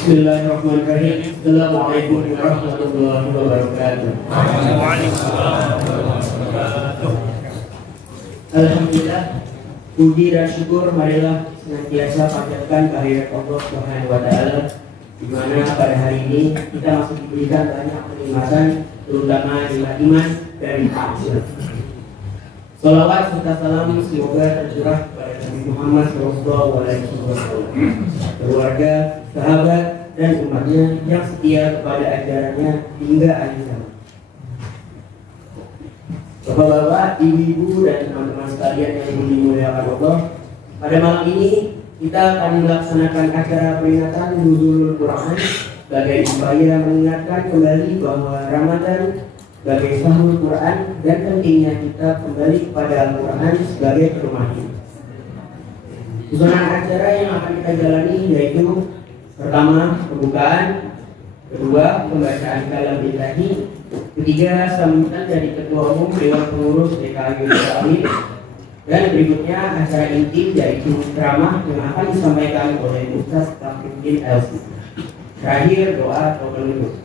Bismillahirrahmanirrahim. Assalamualaikum warahmatullahi wabarakatuh. Alhamdulillah, puji dan syukur marilah senantiasa panjatkan kehadirat Allah Subhanahu wa taala, di mana pada hari ini kita masih diberikan banyak kenikmatan, terutama nikmat iman dari akhirat. Salawat serta salam semoga tercurah kepada Nabi Muhammad SAW, keluarga, sahabat, dan umatnya yang setia kepada ajarannya hingga akhir zaman. Bapak-bapak, ibu-ibu, dan teman-teman sekalian yang dimuliakan Allah, pada malam ini kita akan melaksanakan acara peringatan Nuzulul Quran sebagai upaya mengingatkan kembali bahwa Ramadan sebagai syahrul Quran dan pentingnya kita kembali kepada Al-Quran sebagai rumah hidup. Susunan acara yang akan kita jalani yaitu pertama pembukaan, kedua pembacaan kalam ilahi, ketiga sambutan dari Ketua Umum Dewan Pengurus DKI Amin, dan berikutnya acara inti yaitu ceramah yang akan disampaikan oleh Ustaz Tafidin LC. Terakhir doa atau penutup.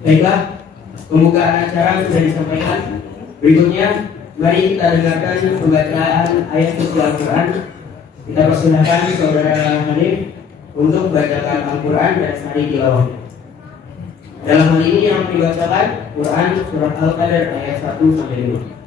Baiklah, pembukaan acara sudah disampaikan. Berikutnya mari kita dengarkan pembacaan ayat suci Al-Quran. Kita persilahkan saudara Hanif untuk membacakan Al-Quran dan sari tilawahnya. Dalam hal ini yang dibacakan Quran surat Al-Qadr ayat 1-5.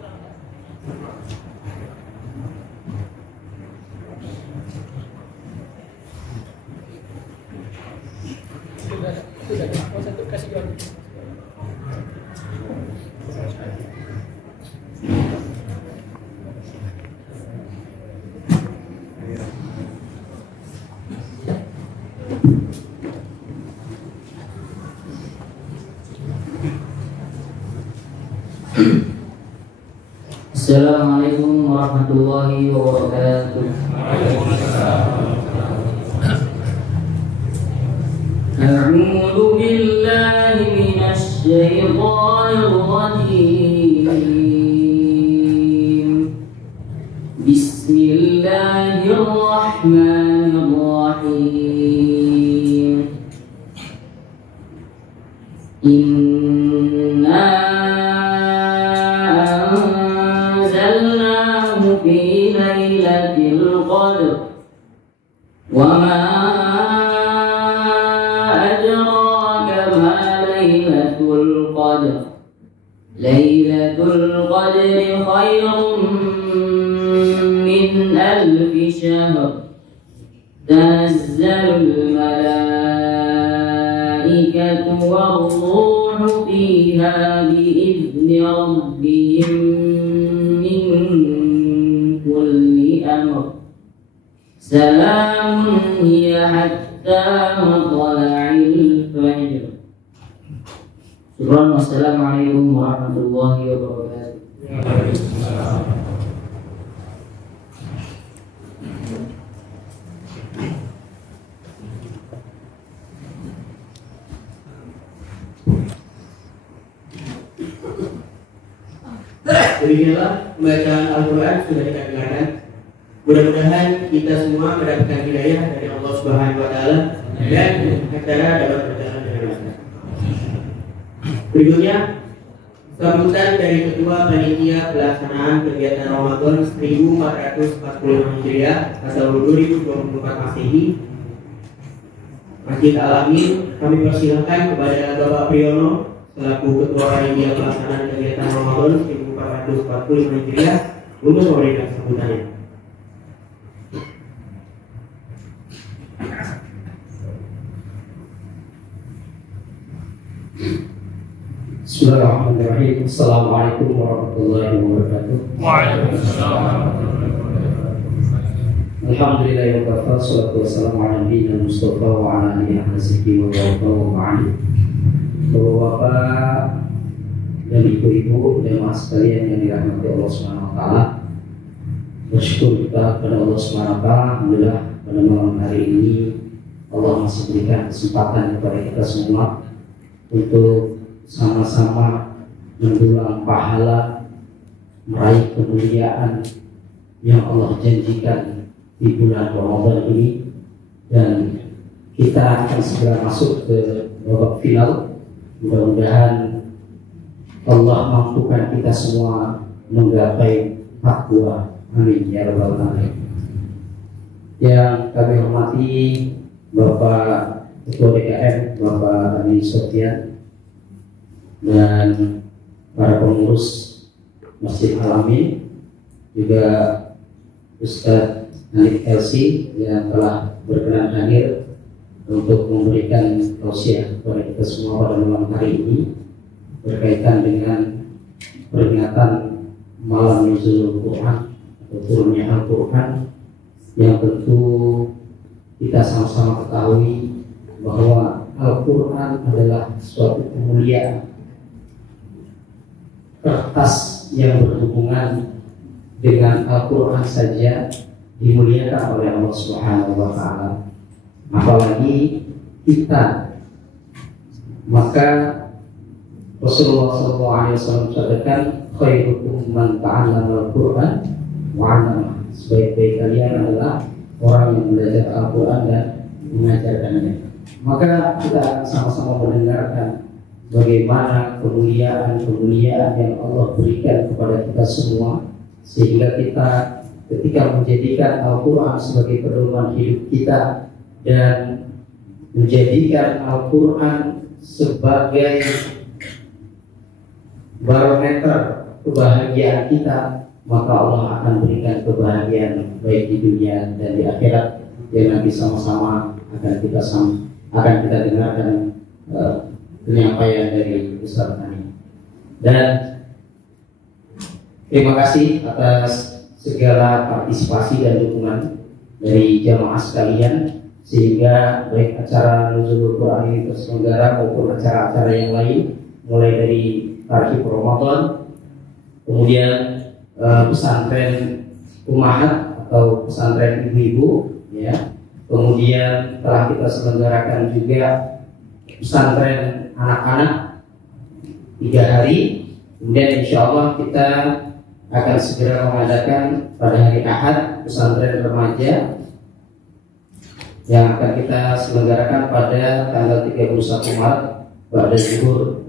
Assalamualaikum warahmatullahi wabarakatuh. A'udzu billahi minasy syaithanir rajim. Bismillahirrahmanirrahim. Inna في ليلة القدر وما أدراك ما ليلة القدر ليلة القدر خير من 1000 شهر تنزل الملائكة والروح فيها بإذن ربهم سلام هي حتى مطلع الفجر. Assalamualaikum warahmatullahi wabarakatuh. Demikianlah pembacaan Al-Quran sudah kita dengarkan. Mudah-mudahan kita semua mendapatkan hidayah dari Allah Subhanahu wa taala dan acara dapat berjalan dengan lancar. Berikutnya sambutan dari Ketua Panitia Pelaksanaan Kegiatan Ramadan 1445 Hijriah atau 2024 Masehi Masjid Al-Amin. Kami persilahkan kepada Bapak Priyono selaku Ketua Panitia Pelaksanaan Kegiatan Ramadan 1445 Hijriah untuk memberikan sambutannya. Bismillahirrahmanirrahim. Assalamualaikum warahmatullahi wabarakatuh. Waalaikumsalam. Alhamdulillah wa kafa, salatu wassalamu ala nabiyina Mustafa wa ala alihi wa ba'du. Bapak-bapak dan ibu-ibu dan mas sekalian yang dirahmati Allah Subhanahu wa taala. Bersyukur kita kepada Allah Subhanahu wa taala. Alhamdulillah pada malam hari ini Allah masih berikan kesempatan kepada kita semua untuk sama-sama mendulang pahala, meraih kemuliaan yang Allah janjikan di bulan Ramadan ini, dan kita akan segera masuk ke babak final. Mudah-mudahan Allah mampukan kita semua menggapai takwa. Amin ya rabbal alamin. Yang kami hormati Bapak Ketua DKM, Bapak Ani Sofian, dan para pengurus Masjid Al-Amin, juga Ustadz Hanif Elsi yang telah berkenan hadir untuk memberikan tausiah kepada kita semua pada malam hari ini berkaitan dengan peringatan malam Nuzulul Quran atau turunnya Al-Quran, yang tentu kita sama-sama ketahui bahwa Al-Quran adalah suatu kemuliaan, kertas yang berhubungan dengan Al-Quran saja dimuliakan oleh Allah Subhanahu wa Ta'ala, apalagi kita. Maka Rasulullah SAW katakan, khairukum man ta'allama al-Quran wa 'allama. Sebaik-baik kalian adalah orang yang belajar Al-Quran dan mengajarkannya. Maka kita akan sama-sama mendengarkan bagaimana kemuliaan yang Allah berikan kepada kita semua, sehingga kita ketika menjadikan Al-Quran sebagai pedoman hidup kita dan menjadikan Al-Quran sebagai barometer kebahagiaan kita, maka Allah akan berikan kebahagiaan baik di dunia dan di akhirat, yang nanti sama-sama akan kita dengarkan penyampaian dari Ustaz Ani. Dan terima kasih atas segala partisipasi dan dukungan dari jamaah sekalian, sehingga baik acara Nuzulul Quran ini terselenggara maupun acara-acara yang lain, mulai dari Tarhib Ramadan, kemudian pesantren Umahat atau pesantren ibu-ibu, ya. Kemudian telah kita selenggarakan juga pesantren anak-anak 3 hari. Kemudian insya Allah kita akan segera mengadakan pada hari Ahad pesantren remaja yang akan kita selenggarakan pada tanggal 31 Maret pada zuhur.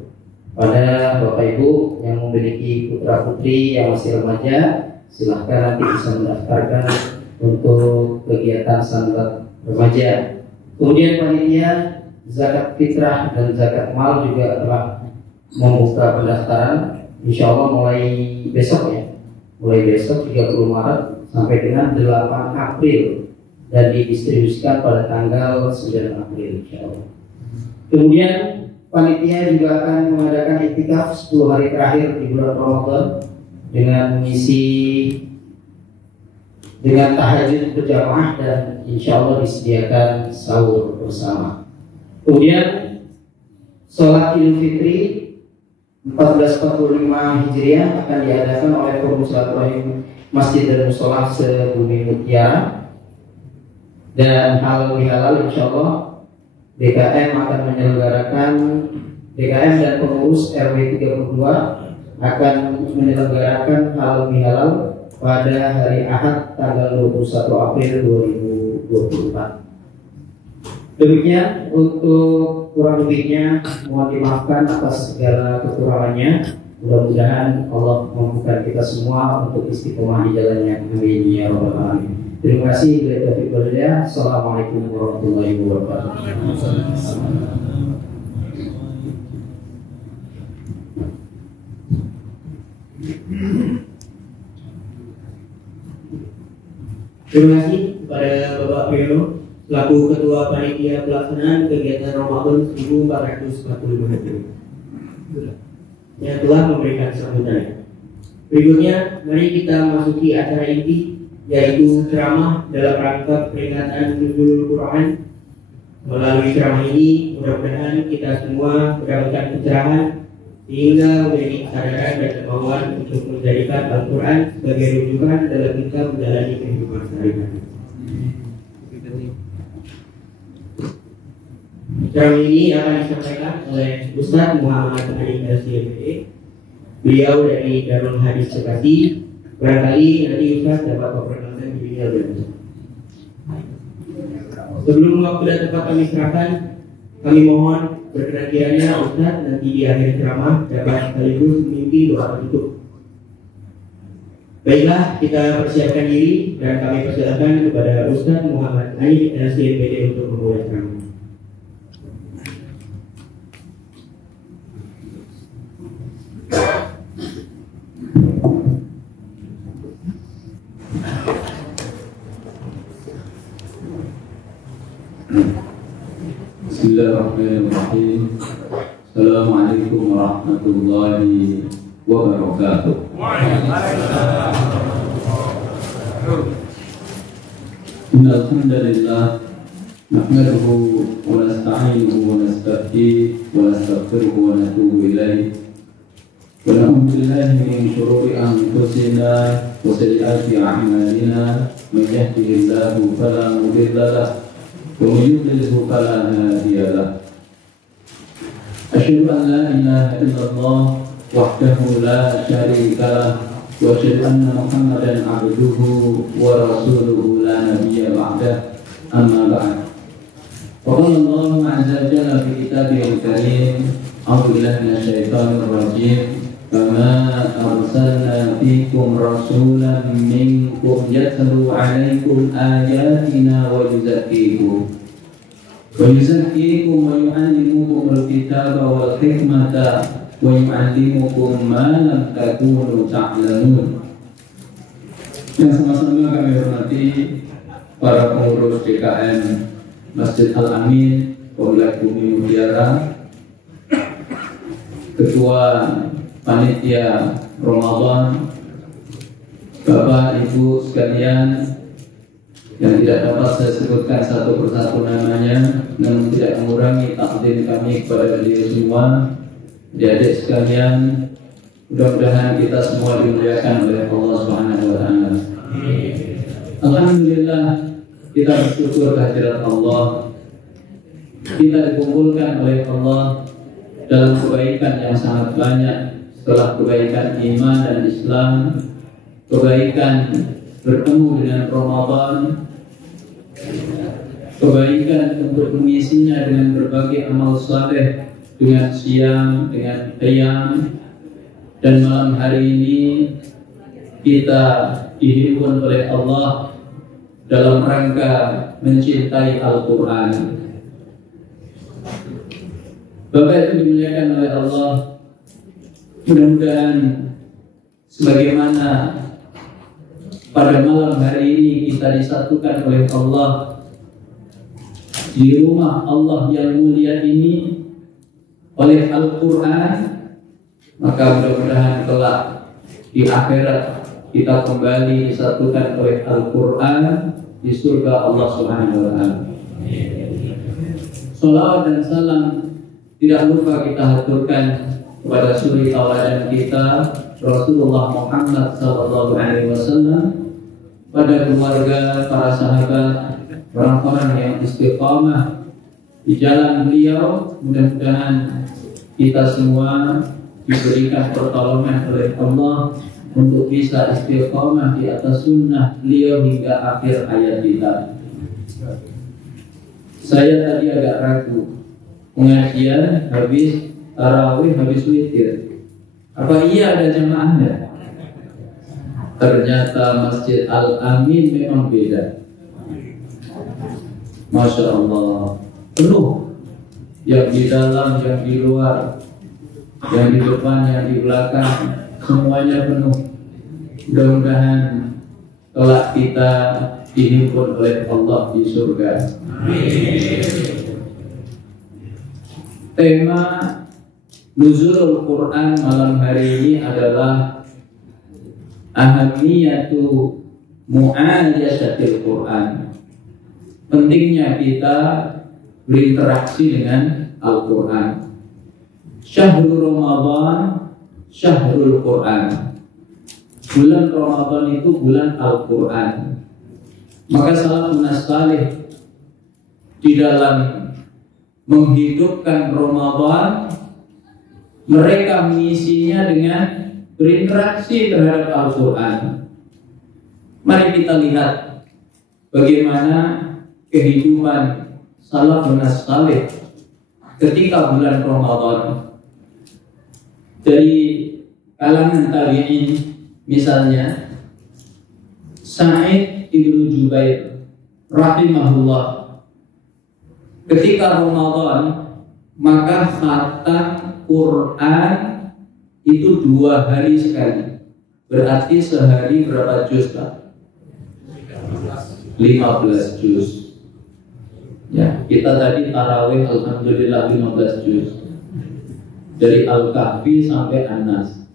Pada Bapak Ibu yang memiliki putra putri yang masih remaja, silahkan nanti bisa mendaftarkan untuk kegiatan sanlat remaja. Kemudian panitia zakat fitrah dan zakat mal juga telah membuka pendaftaran, insya Allah mulai besok, ya. Mulai besok 30 Maret sampai dengan 8 April dan didistribusikan pada tanggal 9 April insya Allah. Kemudian panitia juga akan mengadakan iktikaf 10 hari terakhir di bulan Ramadan dengan mengisi dengan tahajud berjamaah dan insya Allah disediakan sahur bersama. Kemudian sholat Idul Fitri 1445 Hijriah akan diadakan oleh Forum Silaturahim Masjid dan Mushola se-Bumi Mutiara, dan halal bihalal insya Allah DKM akan menyelenggarakan, DKM dan pengurus RW 32 akan menyelenggarakan halal bihalal pada hari Ahad tanggal 21 April 2024. Demikian untuk kurang lebihnya mohon dimaafkan atas segala kekurangannya. Mudah-mudahan Allah memampukan kita semua untuk istiqomah di jalannya. Amin ya rabbal alamin. Terima kasih. Assalamualaikum warahmatullahi wabarakatuh. Terima kasih kepada Bapak Priyono selaku Ketua Panitia Pelaksanaan Kegiatan Ramadan 1445 Hijriah yang telah memberikan sambutannya. Berikutnya, mari kita masuki acara inti, yaitu ceramah dalam rangka peringatan Nuzulul Quran. Melalui ceramah ini, mudah-mudahan kita semua mendapatkan pencerahan sehingga memiliki kesadaran dan kemauan untuk menjadikan Al-Quran sebagai rujukan dalam kita menjalani kehidupan sehari-hari. Ceramah ini akan disampaikan oleh Ustaz Muhammad Hanif Elsi. Beliau dari Darul Hadis Bekasi. Barangkali nanti Ustaz dapat memperkenalkan dirinya lebih lanjut. Sebelum waktu dan tempat kami serahkan, kami mohon berkenan kiranya Ustaz nanti di akhir ceramah dapat sekaligus memimpin doa penutup. Baiklah, kita persiapkan diri dan kami persilakan kepada Ustaz Muhammad Aini LCMPD untuk memulai ceramah. Bismillahirrahmanirrahim. Assalamualaikum warahmatullahi wabarakatuh. Innal hamdalillah nahmaduhu wa nasta'inuhu wa nasta'fihi wa nastaghfiruhu wa natubu ilayh. Wa na'udzu billahi min shururi anfusina wa sayyiati a'malina. Man yahdihillahu fala mudilla lahu wa man yudlilhu fala hadiya lahu. Asyhadu an la ilaha illallah wahdahu la syarika lahu wa asyhadu anna Muhammadan abduhu wa rasuluhu la nabiyya ba'dah. Amma ba'd. Wa qala Allahu 'azza wa jalla fi kitabihil karim, a'udzu billahi minasyaitonir rajim. Kama arsalna fikum rasulan minkum yatlu 'alaikum ayatina wa yuzakkikum wa yu'allimukumul kitaba wal hikmata wa yu'allimukum ma lam takunu ta'lamun. Yang sama-sama kami hormati para pengurus DKM Masjid Al-Amin Komplek Bumi Mutiara, Ketua Panitia Ramadan, Bapak Ibu sekalian yang tidak dapat saya sebutkan satu persatu namanya, namun tidak mengurangi takdim kami kepada beliau semua. Adik-adik sekalian, mudah-mudahan kita semua dimuliakan oleh Allah Subhanahu wa taala. Alhamdulillah, kita bersyukur kehadirat Allah. Kita dikumpulkan oleh Allah dalam kebaikan yang sangat banyak. Setelah kebaikan iman dan Islam, kebaikan bertemu dengan Ramadan, kebaikan untuk mengisinya dengan berbagai amal saleh, dengan siang, dengan qiyam, dan malam hari ini kita dihimpun oleh Allah dalam rangka mencintai Al-Quran. Bapak itu dimuliakan oleh Allah. Mudah-mudahan sebagaimana pada malam hari ini kita disatukan oleh Allah di rumah Allah yang mulia ini oleh Al-Quran, maka mudah-mudahan kelak di akhirat kita kembali disatukan oleh Al-Quran di surga Allah Subhanahu wa taala. Salawat dan salam tidak lupa kita haturkan kepada suri tauladan kita Rasulullah Muhammad sallallahu alaihi wasallam, pada keluarga, para sahabat, orang-orang yang istiqamah di jalan beliau. Mudah-mudahan kita semua diberikan pertolongan oleh Allah untuk bisa istiqamah di atas sunnah beliau hingga akhir hayat kita. Saya tadi agak ragu, pengajian habis tarawih, habis witir, apa iya ada jamaahnya? Ternyata Masjid Al-Amin memang beda. Masya Allah, penuh. Yang di dalam, yang di luar, yang di depan, yang di belakang, semuanya penuh. Mudah-mudahan kelak kita dihimpun oleh Allah di surga. Tema Nuzulul Quran malam hari ini adalah ahamiyatu mu'ayyashatil Quran. Pentingnya kita berinteraksi dengan Al-Quran. Syahrul Ramadan, Syahrul Quran. Bulan Ramadan itu bulan Al-Quran. Maka salafun salih di dalam menghidupkan Ramadan, mereka mengisinya dengan berinteraksi terhadap Al-Quran. Mari kita lihat bagaimana kehidupan salafun salih ketika bulan Ramadan. Dari kalangan tabi'in misalnya Sa'id ibnu Jubair rahimahullah, ketika Ramadan maka khatam Quran itu 2 hari sekali. Berarti sehari berapa juz, Pak? 15 juz. Ya, kita tadi tarawih alhamdulillah 15 juz. Dari Al-Kahfi sampai An-Nas.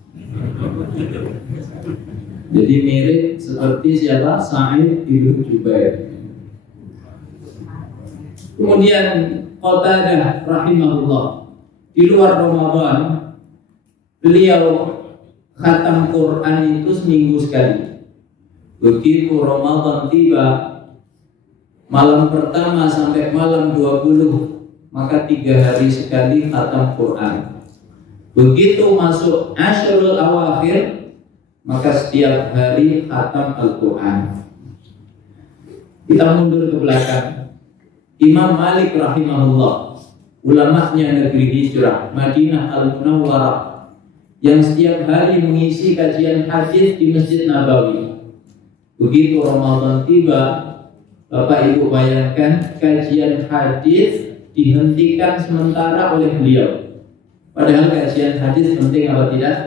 Jadi mirip seperti siapa? Sa'id ibnu Jubair. Kemudian Qatadah rahimahullah, di luar Ramadan beliau khatam Quran itu seminggu sekali. Begitu Ramadan tiba, malam pertama sampai malam 20, maka 3 hari sekali khatam Quran. Begitu masuk Asyrul Awakhir, maka setiap hari khatam Al-Quran. Kita mundur ke belakang. Imam Malik rahimahullah, ulamanya negeri Hijrah Madinah Al-Munawwarah, yang setiap hari mengisi kajian hadis di Masjid Nabawi. Begitu Ramadan tiba, Bapak Ibu bayangkan kajian hadis dihentikan sementara oleh beliau. Padahal kajian hadis penting apa tidak?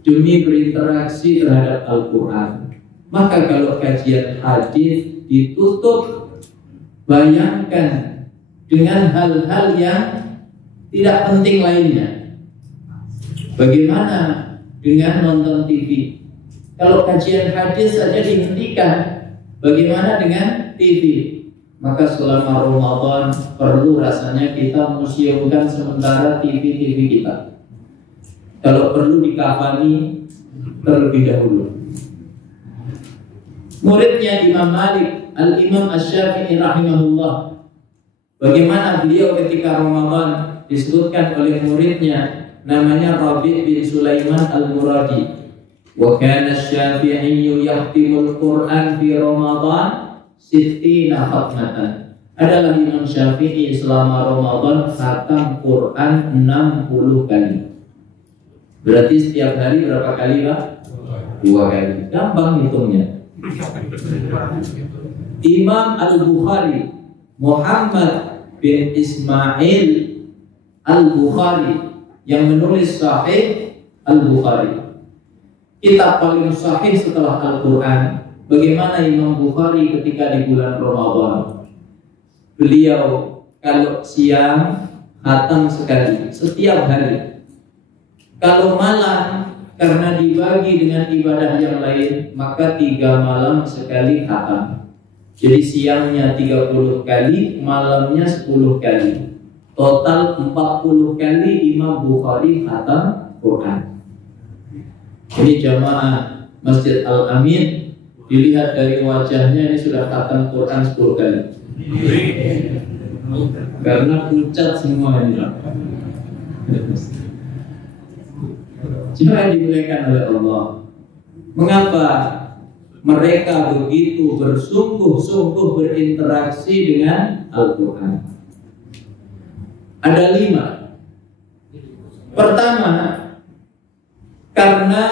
Demi berinteraksi terhadap Al-Quran. Maka kalau kajian hadis ditutup, bayangkan dengan hal-hal yang tidak penting lainnya. Bagaimana dengan nonton TV? Kalau kajian hadis saja dihentikan, bagaimana dengan TV? Maka selama Ramadan perlu rasanya kita museumkan sementara TV kita. Kalau perlu dikafani terlebih dahulu. Muridnya Imam Malik, Al-Imam Asy-Syafi'i rahimahullah, bagaimana beliau ketika Ramadan disebutkan oleh muridnya, namanya Rabi' bin Sulaiman Al-Muradi. Wa kana Asy-Syafi'i yahtimul Qur'an fi Ramadan 60 khatmatan. Adalah Imam Syafi'i selama Ramadan khatam Quran 60 kali. Berarti setiap hari berapa kali, Pak? 2 kali. Gampang hitungnya. Imam Al-Bukhari, Muhammad bin Ismail Al-Bukhari, yang menulis Sahih Al-Bukhari, kitab paling sahih setelah Al-Quran. Bagaimana Imam Bukhari ketika di bulan Ramadan? Beliau kalau siang khatam sekali setiap hari. Kalau malam karena dibagi dengan ibadah yang lain, maka 3 malam sekali khatam. Jadi siangnya 30 kali, malamnya 10 kali. Total 40 kali Imam Bukhari khatam Quran. Ini jamaah Masjid Al-Amin, dilihat dari wajahnya ini sudah khatam Quran 10 kali. Karena pucat semua ini. Jangan dimuliakan oleh Allah. Mengapa mereka begitu bersungguh-sungguh berinteraksi dengan Al-Quran? Ada 5. Pertama, karena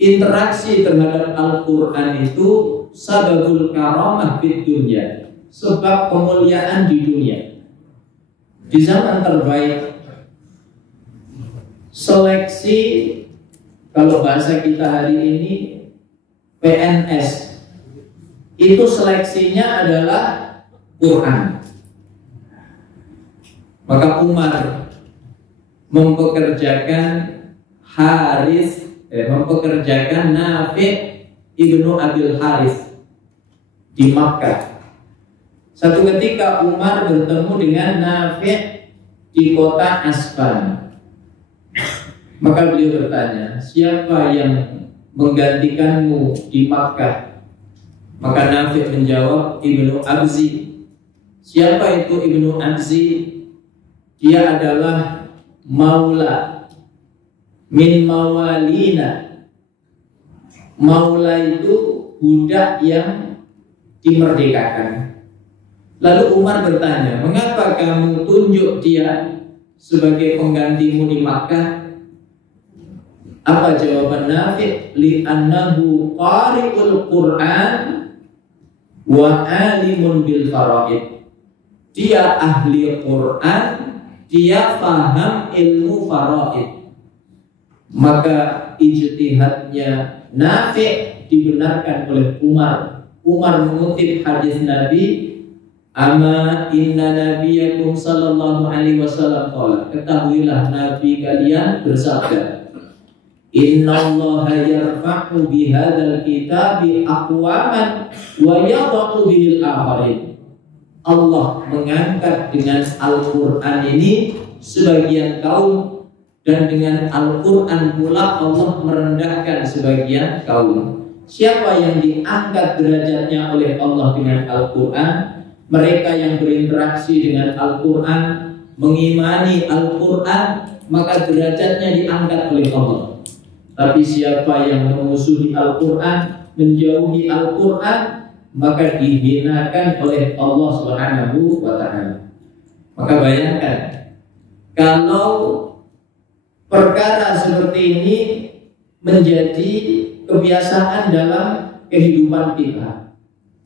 interaksi terhadap Al-Quran itu sababul karamah fid dunya, sebab kemuliaan di dunia. Di zaman terbaik, seleksi, kalau bahasa kita hari ini PNS, itu seleksinya adalah Quran. Maka Umar mempekerjakan mempekerjakan Nafi' ibnu Abil Haris di Makkah. Satu ketika Umar bertemu dengan Nafi' di kota Asfan. Maka beliau bertanya, siapa yang menggantikanmu di Makkah? Maka Nafi' menjawab, Ibnu Abzi. Siapa itu Ibnu Abzi? Dia adalah maula min mawalina. Maula itu budak yang dimerdekakan. Lalu Umar bertanya, mengapa kamu tunjuk dia sebagai penggantimu di Makkah? Apa jawaban Nafi'? Li'annahu qari'ul Qur'an wa alimun bil faraid. Dia ahli Quran, dia paham ilmu faraid. Maka ijtihadnya Nafi' dibenarkan oleh Umar. Umar mengutip hadis Nabi, "Ama inna nabiyakum sallallahu alaihi wasallam qala." Ketahuilah nabi kalian bersabda, "Innallaha yarfa'u bihadzal kitabi aqwaman wa yadh'u bihil akharin." Allah mengangkat dengan Al-Qur'an ini sebagian kaum, dan dengan Al-Qur'an pula Allah merendahkan sebagian kaum. Siapa yang diangkat derajatnya oleh Allah dengan Al-Qur'an? Mereka yang berinteraksi dengan Al-Quran, mengimani Al-Quran, maka derajatnya diangkat oleh Allah. Tapi siapa yang memusuhi Al-Quran, menjauhi Al-Quran, maka dihinakan oleh Allah Subhanahu wa Ta'ala. Maka bayangkan, kalau perkara seperti ini menjadi kebiasaan dalam kehidupan kita,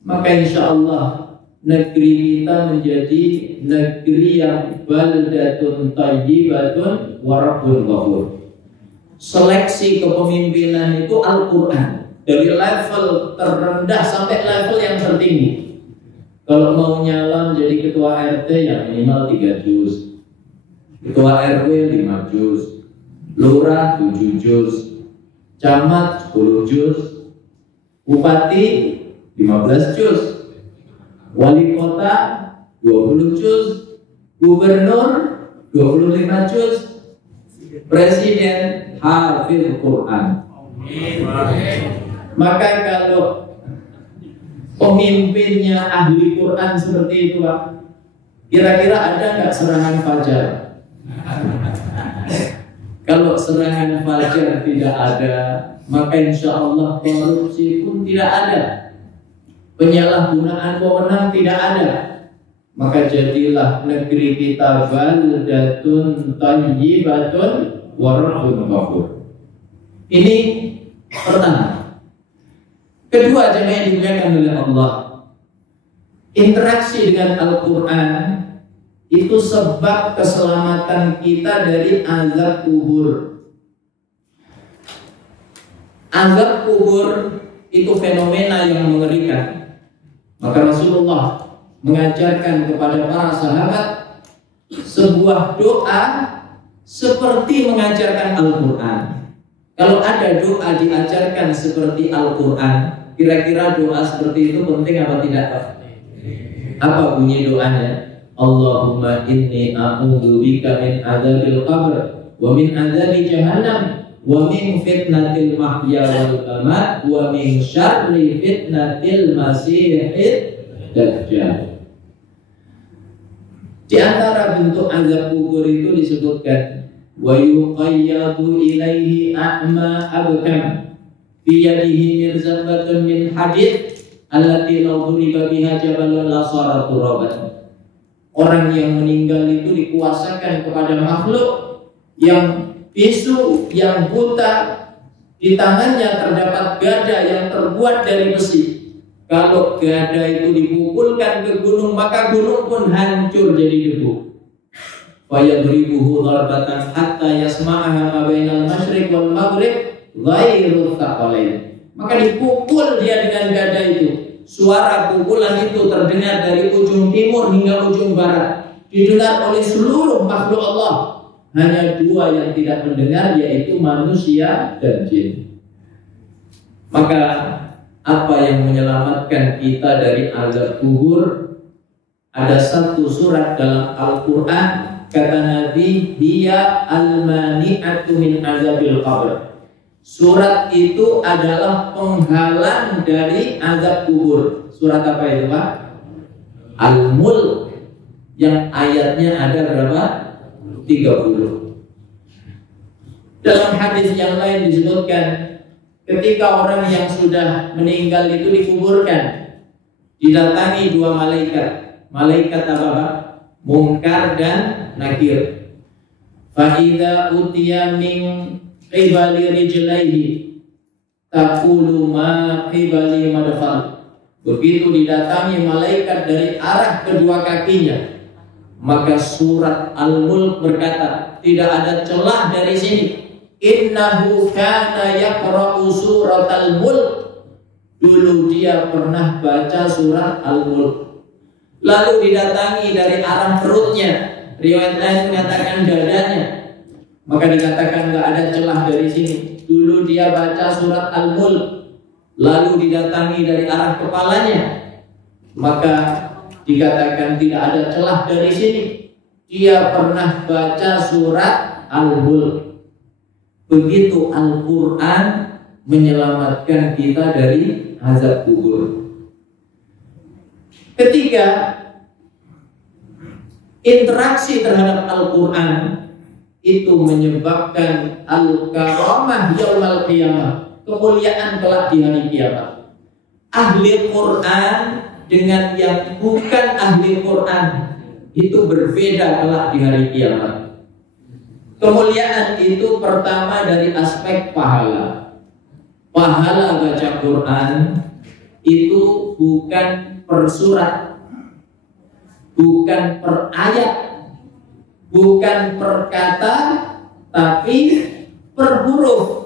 maka insya Allah negeri kita menjadi negeri yang baldatun thayyibatun wa rabbun ghafur. Seleksi kepemimpinan itu Al-Quran, dari level terendah sampai level yang tertinggi. Kalau mau nyalon jadi ketua RT yang minimal 3 juz, ketua RW 5 juz, lurah 7 juz, camat 10 juz, bupati 15 juz, wali kota 20 juz, gubernur 25 juz, presiden hafidh Quran. Maka kalau pemimpinnya ahli Quran seperti itu, Pak, kira-kira ada nggak serangan fajar? Kalau serangan fajar tidak ada, maka insya Allah korupsi pun tidak ada, penyalahgunaan wewenang tidak ada. Maka jadilah negeri kita baldatun thayyibatun wa rabbun ghafur. Ini pertama. Kedua, jemaah yang dimuliakan oleh Allah, interaksi dengan Al-Quran itu sebab keselamatan kita dari azab kubur. Azab kubur itu fenomena yang mengerikan. Maka Rasulullah mengajarkan kepada para sahabat sebuah doa seperti mengajarkan Al-Quran. Kalau ada doa diajarkan seperti Al-Quran, kira-kira doa seperti itu penting apa tidak, Pak? Apa bunyi doanya? Allahumma inni a'udzubika min adzabil qabr wa min adzabi jahannam wa min fitnatil mahya wal mamat wa min syarri fitnatil masiihid dajjal. Di antara bentuk azab kubur itu disebutkan wa yuqayyadu ilaihi a'ma abkam fi yadihi mirzabatun min hadid allati law duriba biha jabalun la sara turaban. Orang yang meninggal itu dikuasakan kepada makhluk yang bisu, yang buta, di tangannya terdapat gada yang terbuat dari besi. Kalau gada itu dipukulkan ke gunung, maka gunung pun hancur jadi debu. Fayadribuhu darbatan hatta yasma'aha ma bainal masyriq wal maghrib ghairu thaqalain. Maka dipukul dia dengan gada itu. Suara pukulan itu terdengar dari ujung timur hingga ujung barat, didengar oleh seluruh makhluk Allah. Hanya dua yang tidak mendengar, yaitu manusia dan jin. Maka apa yang menyelamatkan kita dari azab kubur? Ada satu surat dalam Al-Quran, kata Nabi, hiya al-mani'atu min azabil qabr. Surat itu adalah penghalang dari azab kubur. Surat apa itu, Pak? Al-Mulk, yang ayatnya ada berapa? 30. Dalam hadis yang lain disebutkan, ketika orang yang sudah meninggal itu dikuburkan, didatangi dua malaikat. Malaikat apa? Munkar dan Nakir. Fa idza utiya min qibali rijlaihi taqulu ma qibali madkhal. Begitu didatangi malaikat dari arah kedua kakinya, maka surat Al-Mulk berkata, tidak ada celah dari sini. Innahu kana yaqra'u surat Al-Mulk. Dulu dia pernah baca surat Al-Mulk. Lalu didatangi dari arah perutnya, riwayat lain mengatakan dadanya, maka dikatakan nggak ada celah dari sini. Dulu dia baca surat Al-Mulk. Lalu didatangi dari arah kepalanya, maka dikatakan tidak ada celah dari sini. Dia pernah baca surat Al-Mulk. Begitu Al-Quran menyelamatkan kita dari azab kubur. Ketiga, interaksi terhadap Al-Quran itu menyebabkan al-karamah yaumal qiyamah, kemuliaan kelak di hari kiamat. Ahli Quran dengan yang bukan ahli Quran itu berbeda kelak di hari kiamat. Kemuliaan itu pertama dari aspek pahala. Pahala baca Quran itu bukan per surat, bukan per ayat, bukan per kata, tapi per huruf.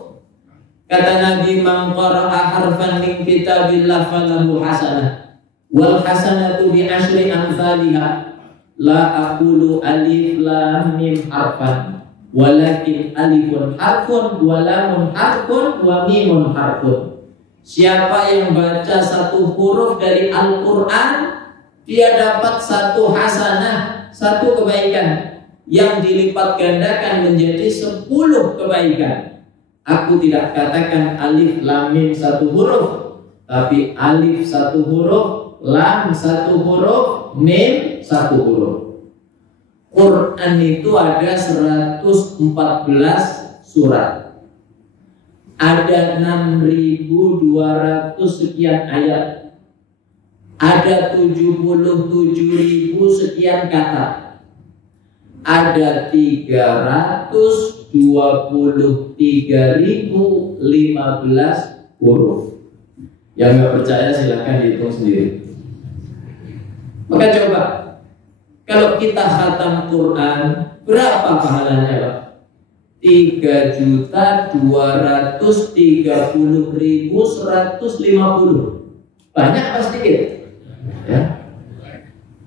Kata Nabi, man qara'a harfan min kitabillah falahu hasanah wal hasanatu bi asyri amsalihha. La aqulu alif lam mim harfan walakin alifun harfun wa lamun harfun wa mimun harfun. Siapa yang baca satu huruf dari Al-Quran, dia dapat satu hasanah, satu kebaikan yang dilipat gandakan menjadi 10 kebaikan. Aku tidak katakan alif lam mim satu huruf, tapi alif satu huruf, lam satu huruf, mim satu huruf. Quran itu ada 114 surat. Ada 6.200 sekian ayat. Ada 77.000 sekian kata. Ada 323.015 huruf. Yang nggak percaya silahkan dihitung sendiri. Maka coba, kalau kita khatam Quran, berapa pahalanya, Pak? 3.230.150. Banyak apa sedikit? Ya.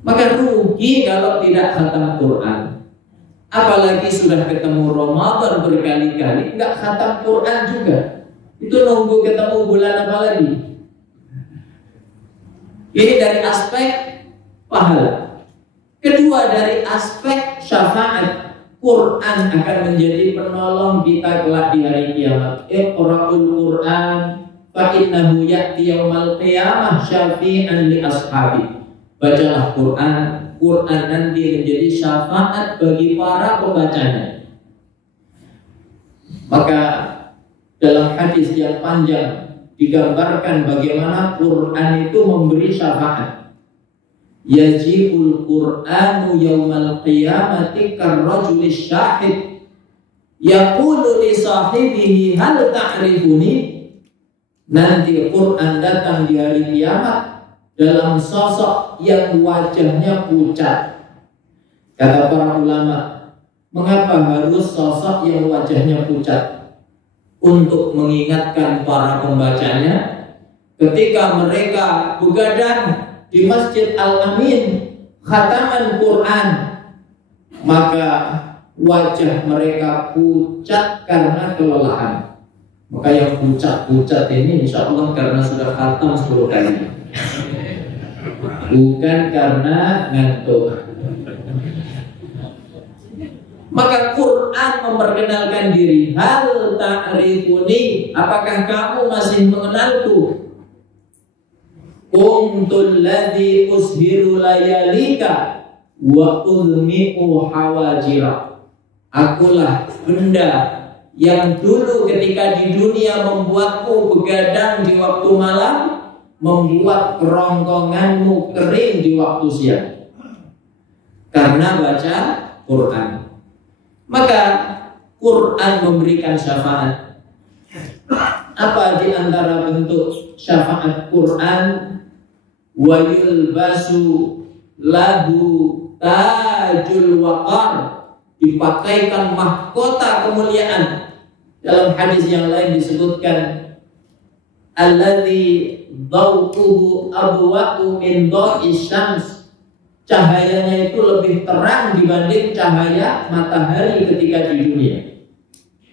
Maka rugi kalau tidak khatam Quran. Apalagi sudah ketemu Ramadan berkali-kali, nggak khatam Quran juga. Itu nunggu ketemu bulan apa lagi? Ini dari aspek pahala. Kedua, dari aspek syafaat. Quran akan menjadi penolong kita kelak di hari kiamat. Iqra'ul Quran fa innahu ya'ti yaumal qiyamah syafi'an li ashabi. Bacalah Quran, Quran nanti menjadi syafaat bagi para pembacanya. Maka dalam hadis yang panjang digambarkan bagaimana Quran itu memberi syafaat. Yaji'ul Qur'anu yaumal qiyamati karrajulis syahid yaqulu li sahibihi hal ta'rifuni. Nanti Quran datang di hari kiamat dalam sosok yang wajahnya pucat. Kata para ulama, mengapa harus sosok yang wajahnya pucat? Untuk mengingatkan para pembacanya ketika mereka begadang di Masjid Al-Amin khataman Quran, maka wajah mereka pucat karena kelelahan. Maka yang pucat-pucat ini insya Allah karena sudah khatam 10 kali, bukan karena ngantuk. Maka Quran memperkenalkan diri. Hal ta'rifuni, apakah kamu masih mengenalku? Kuntul ladzi ushiru layalika wa ulmi'u hawajira. Akulah benda yang dulu ketika di dunia membuatmu begadang di waktu malam, membuat kerongkonganmu kering di waktu siang karena baca Quran. Maka Quran memberikan syafaat. Apa di antara bentuk syafaat Quran? Wa yulbasu lahu tajul waqar, dipakaikan mahkota kemuliaan. Dalam hadis yang lain disebutkan alladzi dhauquhu abwa'u min dha'is syams, cahayanya itu lebih terang dibanding cahaya matahari ketika di dunia.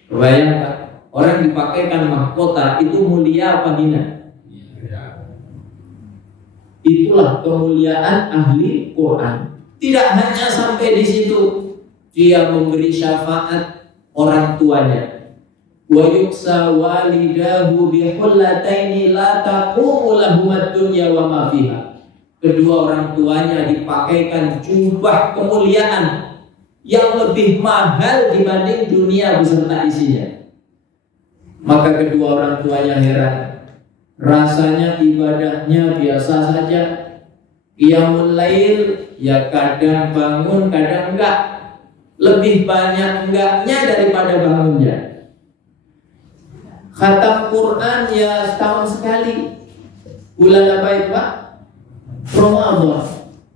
Bayangkan, orang dipakaikan mahkota itu mulia apa hina? Itulah kemuliaan ahli Quran. Tidak hanya sampai di situ, dia memberi syafaat orang tuanya. Wa yuksa walidahu bihullataini la taqumu lahum ad-dunya wa ma fiha. Kedua orang tuanya dipakaikan jubah kemuliaan yang lebih mahal dibanding dunia beserta isinya. Maka kedua orang tuanya heran. Rasanya ibadahnya biasa saja. Qiyamul lail ya kadang bangun kadang enggak. Lebih banyak enggaknya daripada bangunnya. Khatam Quran ya setahun sekali. Bulan apa itu Pak? Ramadan.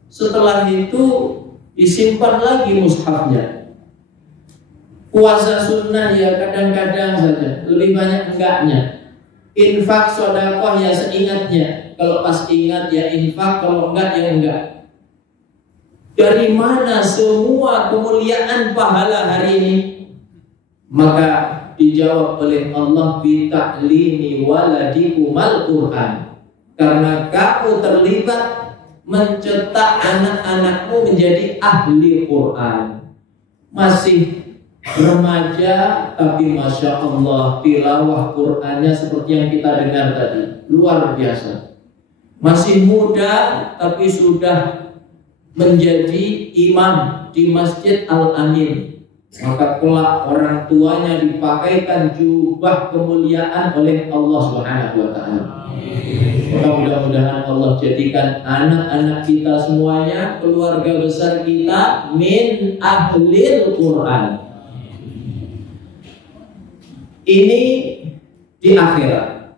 Setelah itu disimpan lagi mushafnya. Puasa sunnah ya kadang-kadang saja. Lebih banyak enggaknya. Infak sedekah ya seingatnya. Kalau pas ingat ya infak, kalau enggak ya enggak. Dari mana semua kemuliaan pahala hari ini? Maka dijawab oleh Allah bita'limi waladikumal Quran, karena kamu terlibat mencetak anak-anakmu menjadi ahli Quran. Masih remaja tapi Masya Allah tilawah Qurannya seperti yang kita dengar tadi, luar biasa. Masih muda tapi sudah menjadi imam di Masjid Al-Amin. Maka kelak orang tuanya dipakaikan jubah kemuliaan oleh Allah Subhanahu wa taala. Maka mudah-mudahan Allah jadikan anak-anak kita semuanya, keluarga besar kita min ahlil Quran. Ini di akhirat.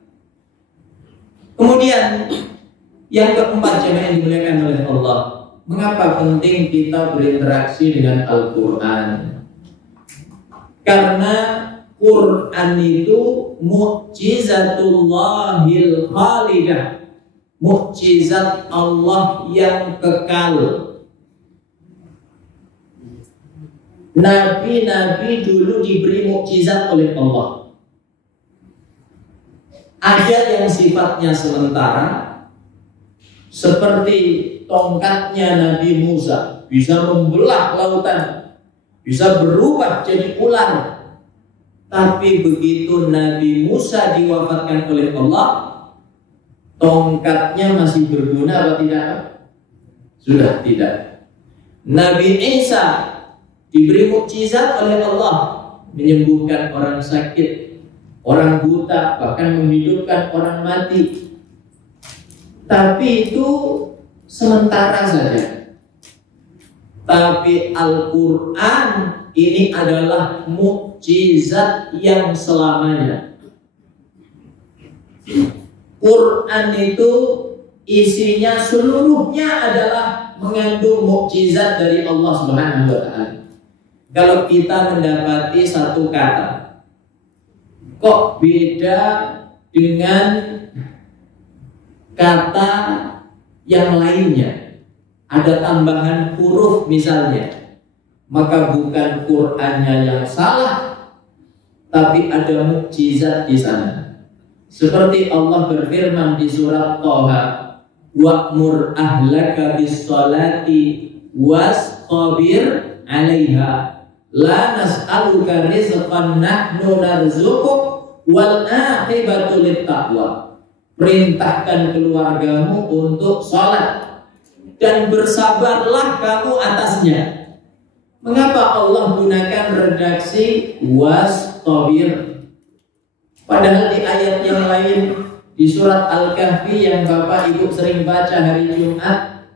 Kemudian yang keempat, jemaah yang dimuliakan oleh Allah, mengapa penting kita berinteraksi dengan Al-Quran? Karena Quran itu mu'jizatullahil khalidah, mukjizat Allah yang kekal. Nabi-nabi dulu diberi mukjizat oleh Allah. Ada yang sifatnya sementara, seperti tongkatnya Nabi Musa, bisa membelah lautan, bisa berubah jadi ular. Tapi begitu Nabi Musa diwafatkan oleh Allah, tongkatnya masih berguna atau tidak? Sudah tidak. Nabi Isa diberi mukjizat oleh Allah, menyembuhkan orang sakit, orang buta, bahkan menghidupkan orang mati. Tapi itu sementara saja. Tapi Al-Quran ini adalah mukjizat yang selamanya. Quran itu isinya seluruhnya adalah mengandung mukjizat dari Allah Subhanahu wa taala. Kalau kita mendapati satu kata kok beda dengan kata yang lainnya, ada tambahan huruf misalnya, maka bukan Qur'annya yang salah, tapi ada mukjizat di sana. Seperti Allah berfirman di surat Thaha, wa'mur ahlaka bis-sholati wastabir 'alaiha la nas'aluka rizqan nahnu narzuquk wal 'aqibatu lit-taqwa. Perintahkan keluargamu untuk sholat dan bersabarlah kamu atasnya. Mengapa Allah gunakan redaksi wastabir? Padahal di ayat yang lain di surat Al-Kahfi yang Bapak Ibu sering baca hari Jumat,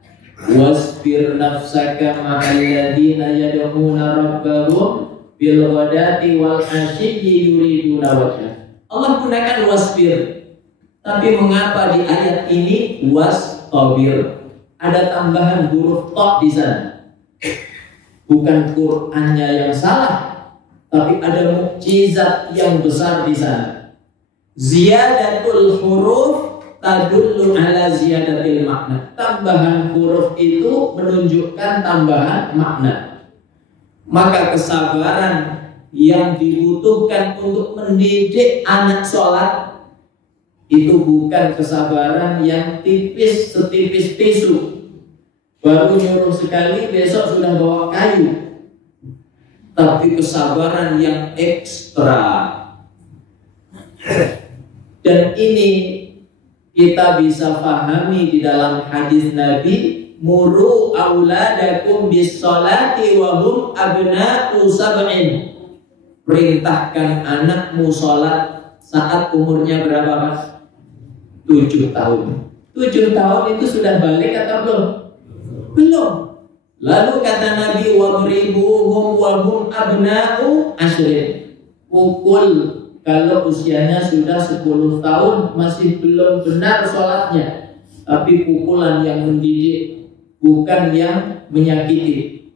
wasbir nafsaka ma'al ladzina yad'una rabbahum bil ghadati wal ashiyyi yuriduna wajhah. Allah gunakan wasbir. Tapi mengapa di ayat ini wastabir? Ada tambahan huruf ta di sana. Bukan Qur'annya yang salah, tapi ada mukjizat yang besar di sana. Ziyadatul huruf tadullu ala ziyadatil makna. Tambahan huruf itu menunjukkan tambahan makna. Maka kesabaran yang dibutuhkan untuk mendidik anak sholat itu bukan kesabaran yang tipis setipis tisu. Baru nyuruh sekali besok sudah bawa kayu. Tapi kesabaran yang ekstra. Dan ini kita bisa pahami di dalam hadis Nabi, muru auladakum bis sholati wa hum abna'u sab'in. Perintahkan anakmu sholat saat umurnya berapa, Mas? 7 tahun. 7 tahun itu sudah balik atau belum? Belum. Lalu kata Nabi, wadribuhum wa hum abna'u ashrin. Pukul kalau usianya sudah 10 tahun masih belum benar sholatnya, tapi pukulan yang mendidik, bukan yang menyakiti.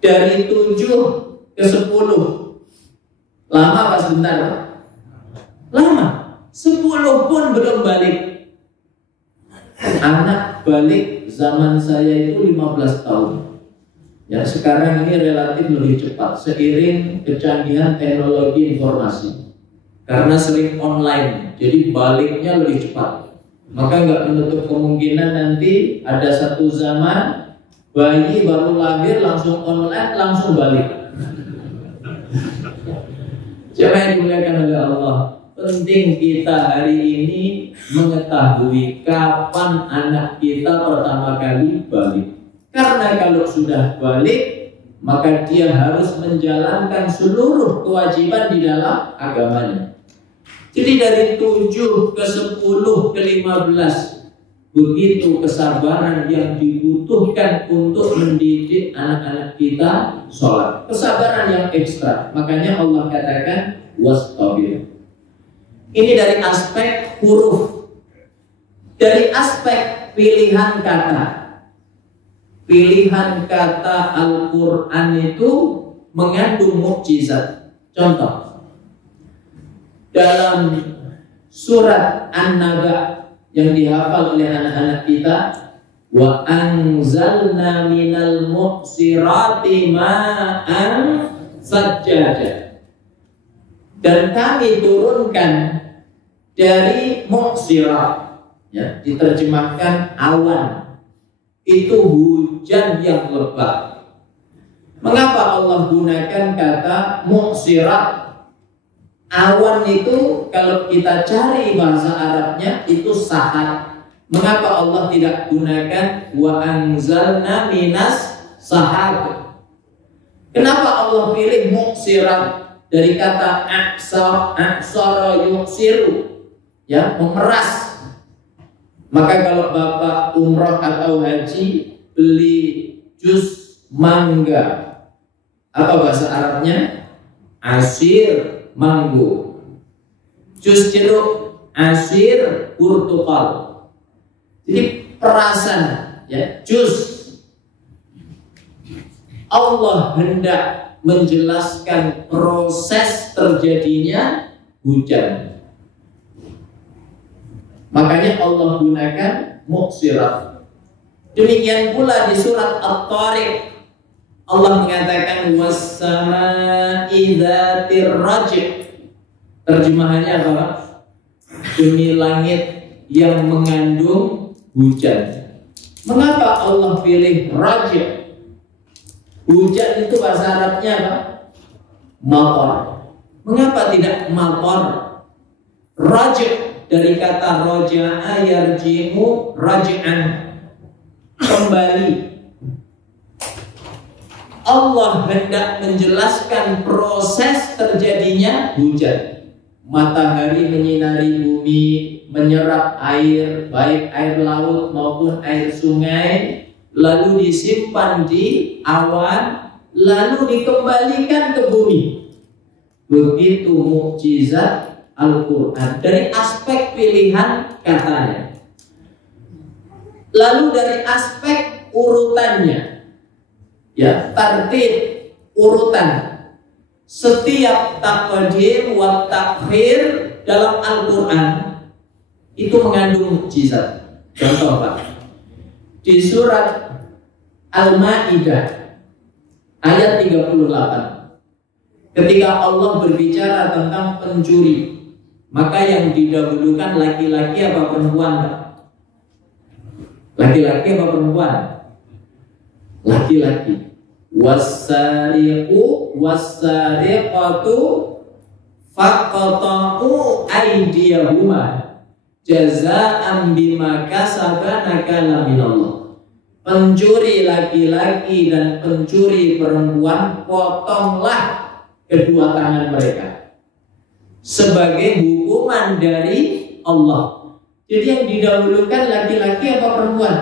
Dari 7 ke 10 lama apa sebentar? Lama. 10 pun belum balik. Anak balik zaman saya itu 15 tahun. Ya, sekarang ini relatif lebih cepat seiring kecanggihan teknologi informasi. Karena sering online, jadi baliknya lebih cepat. Maka nggak menutup kemungkinan nanti ada satu zaman bayi baru lahir langsung online, langsung balik. Siapa yang dimuliakan oleh Allah? Penting kita hari ini mengetahui kapan anak kita pertama kali balik. Karena kalau sudah balik, maka dia harus menjalankan seluruh kewajiban di dalam agamanya. Jadi dari 7 ke 10 ke 15, begitu kesabaran yang dibutuhkan untuk mendidik anak-anak kita sholat. Kesabaran yang ekstra. Makanya Allah katakan wastabir. Ini dari aspek huruf. Dari aspek pilihan kata. Pilihan kata Al-Quran itu mengandung mukjizat. Contoh, dalam surat An-Naba yang dihafal oleh anak-anak kita, wa anzalna minal mu'sirati ma'an sajjaja. Dan kami turunkan dari mu'sirat, ya, diterjemahkan awan. Itu hujan yang lebat. Mengapa Allah gunakan kata mu'sirat? Awan itu kalau kita cari bahasa Arabnya itu sahab. Mengapa Allah tidak gunakan wa anzalna minas sahab? Kenapa Allah pilih mu'sirat dari kata aksara yuksiru, ya, memeras? Maka kalau Bapak umrah atau haji beli jus mangga, apa bahasa Arabnya? Asir mango. Jus jeruk, asir portokal. Jadi perasan, ya, jus. Allah hendak menjelaskan proses terjadinya hujan. Makanya Allah gunakan mu'sirat. Demikian pula di surat At-Tariq Allah mengatakan was-samaa'i dzatir raj'. Terjemahannya apa? Demi langit yang mengandung hujan. Mengapa Allah pilih raj'? Hujan itu bahasa Arabnya apa? Matar. Mengapa tidak matar? Raj' dari kata roja'a yarji'u raj'an, kembali. Allah hendak menjelaskan proses terjadinya hujan. matahari menyinari bumi, menyerap air, baik air laut maupun air sungai, lalu disimpan di awan, lalu dikembalikan ke bumi. Begitu mukjizat Al-Quran dari aspek pilihan katanya. Lalu dari aspek urutannya, ya, tertib urutan. Setiap takdir wa takhir dalam Al-Quran itu mengandung mukjizat. Contoh Pak, di surat Al-Ma'idah ayat 38, ketika Allah berbicara tentang pencuri, maka yang didahulukan laki-laki apa perempuan Pak? Laki-laki apa perempuan? Laki-laki. Wassariqu wassariqatu faqata'u aydiyahuma jazaa'an bima kasaba nakala minallah. Pencuri laki-laki dan pencuri perempuan, potonglah kedua tangan mereka sebagai hukuman dari Allah. Jadi yang didahulukan laki-laki apa perempuan?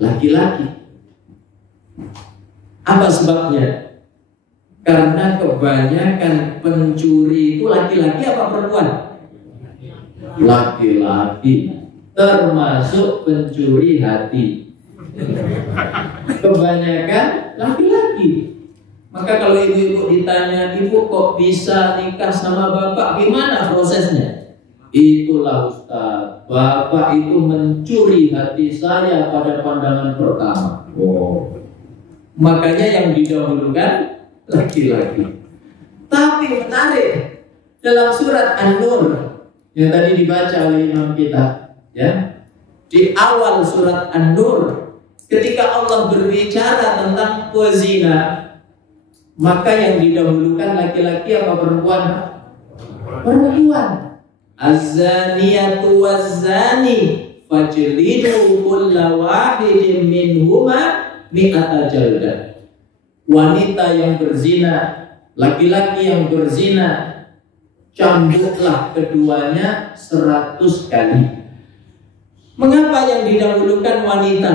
Laki-laki. Apa sebabnya? Karena kebanyakan pencuri itu laki-laki apa perempuan? Laki-laki, termasuk pencuri hati. Kebanyakan laki-laki. Maka kalau ibu-ibu ditanya, ibu kok bisa nikah sama bapak, gimana prosesnya? Itulah Ustaz, bapak itu mencuri hati saya pada pandangan pertama. Oh. Makanya yang didahulukan laki-laki. Tapi menarik, dalam surat An-Nur yang tadi dibaca oleh imam kita, ya, di awal surat An-Nur, ketika Allah berbicara tentang pezina, maka yang didahulukan laki-laki apa perempuan? Perempuan. Az-zaniyatu waz-zani fajlidu kulla wahidin minhuma mi'ata jaldah. Wanita yang berzina, laki-laki yang berzina, cambuklah keduanya 100 kali. Mengapa yang didahulukan wanita?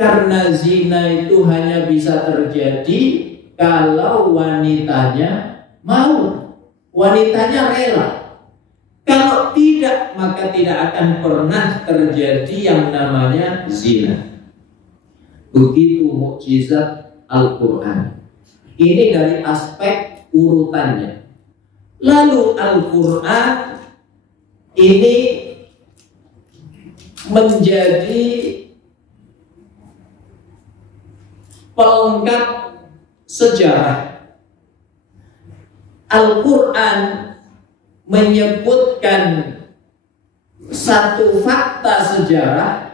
Karena zina itu hanya bisa terjadi kalau wanitanya mau, wanitanya rela. Kalau tidak, maka tidak akan pernah terjadi yang namanya zina. Begitu mukjizat Al-Quran. Ini dari aspek urutannya. Lalu Al-Quran ini menjadi pelengkap sejarah. Al-Quran menyebutkan satu fakta sejarah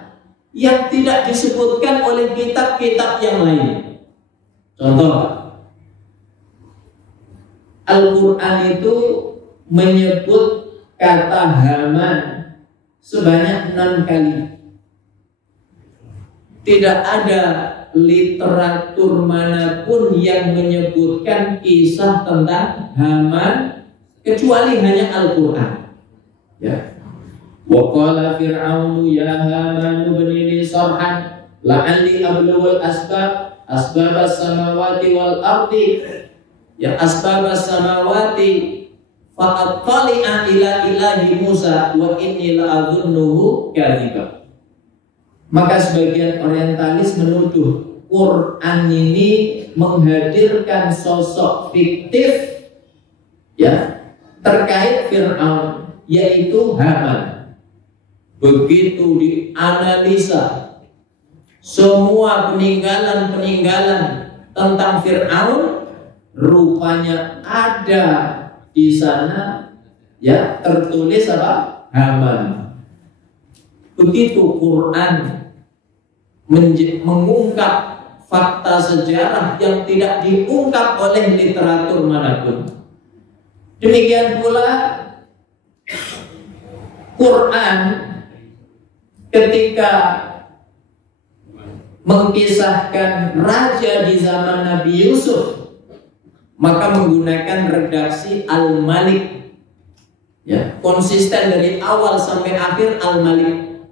yang tidak disebutkan oleh kitab-kitab yang lain. Contoh, Al-Quran itu menyebut kata Haman sebanyak 6 kali. Tidak ada literatur manapun yang menyebutkan kisah tentang Haman kecuali hanya Al-Quran. Ya. Wa qala fir'aunu ya Haman ibni li sarhan la'alli ablughul asbab as-samawati wal ardi, ya asbabas samawati fa'attali'a ila ilahi Musa wa inni la'adhunnuhu kadhiba. Maka sebagian orientalis menuduh Quran ini menghadirkan sosok fiktif, ya, terkait Fir'aun, yaitu Haman. Begitu dianalisa semua peninggalan tentang Fir'aun, rupanya ada di sana, ya, tertulis apa? Haman. Begitu Quran mengungkap fakta sejarah yang tidak diungkap oleh literatur manapun. Demikian pula Quran ketika mengkisahkan raja di zaman Nabi Yusuf, maka menggunakan redaksi Al-Malik. Ya, konsisten dari awal sampai akhir Al-Malik.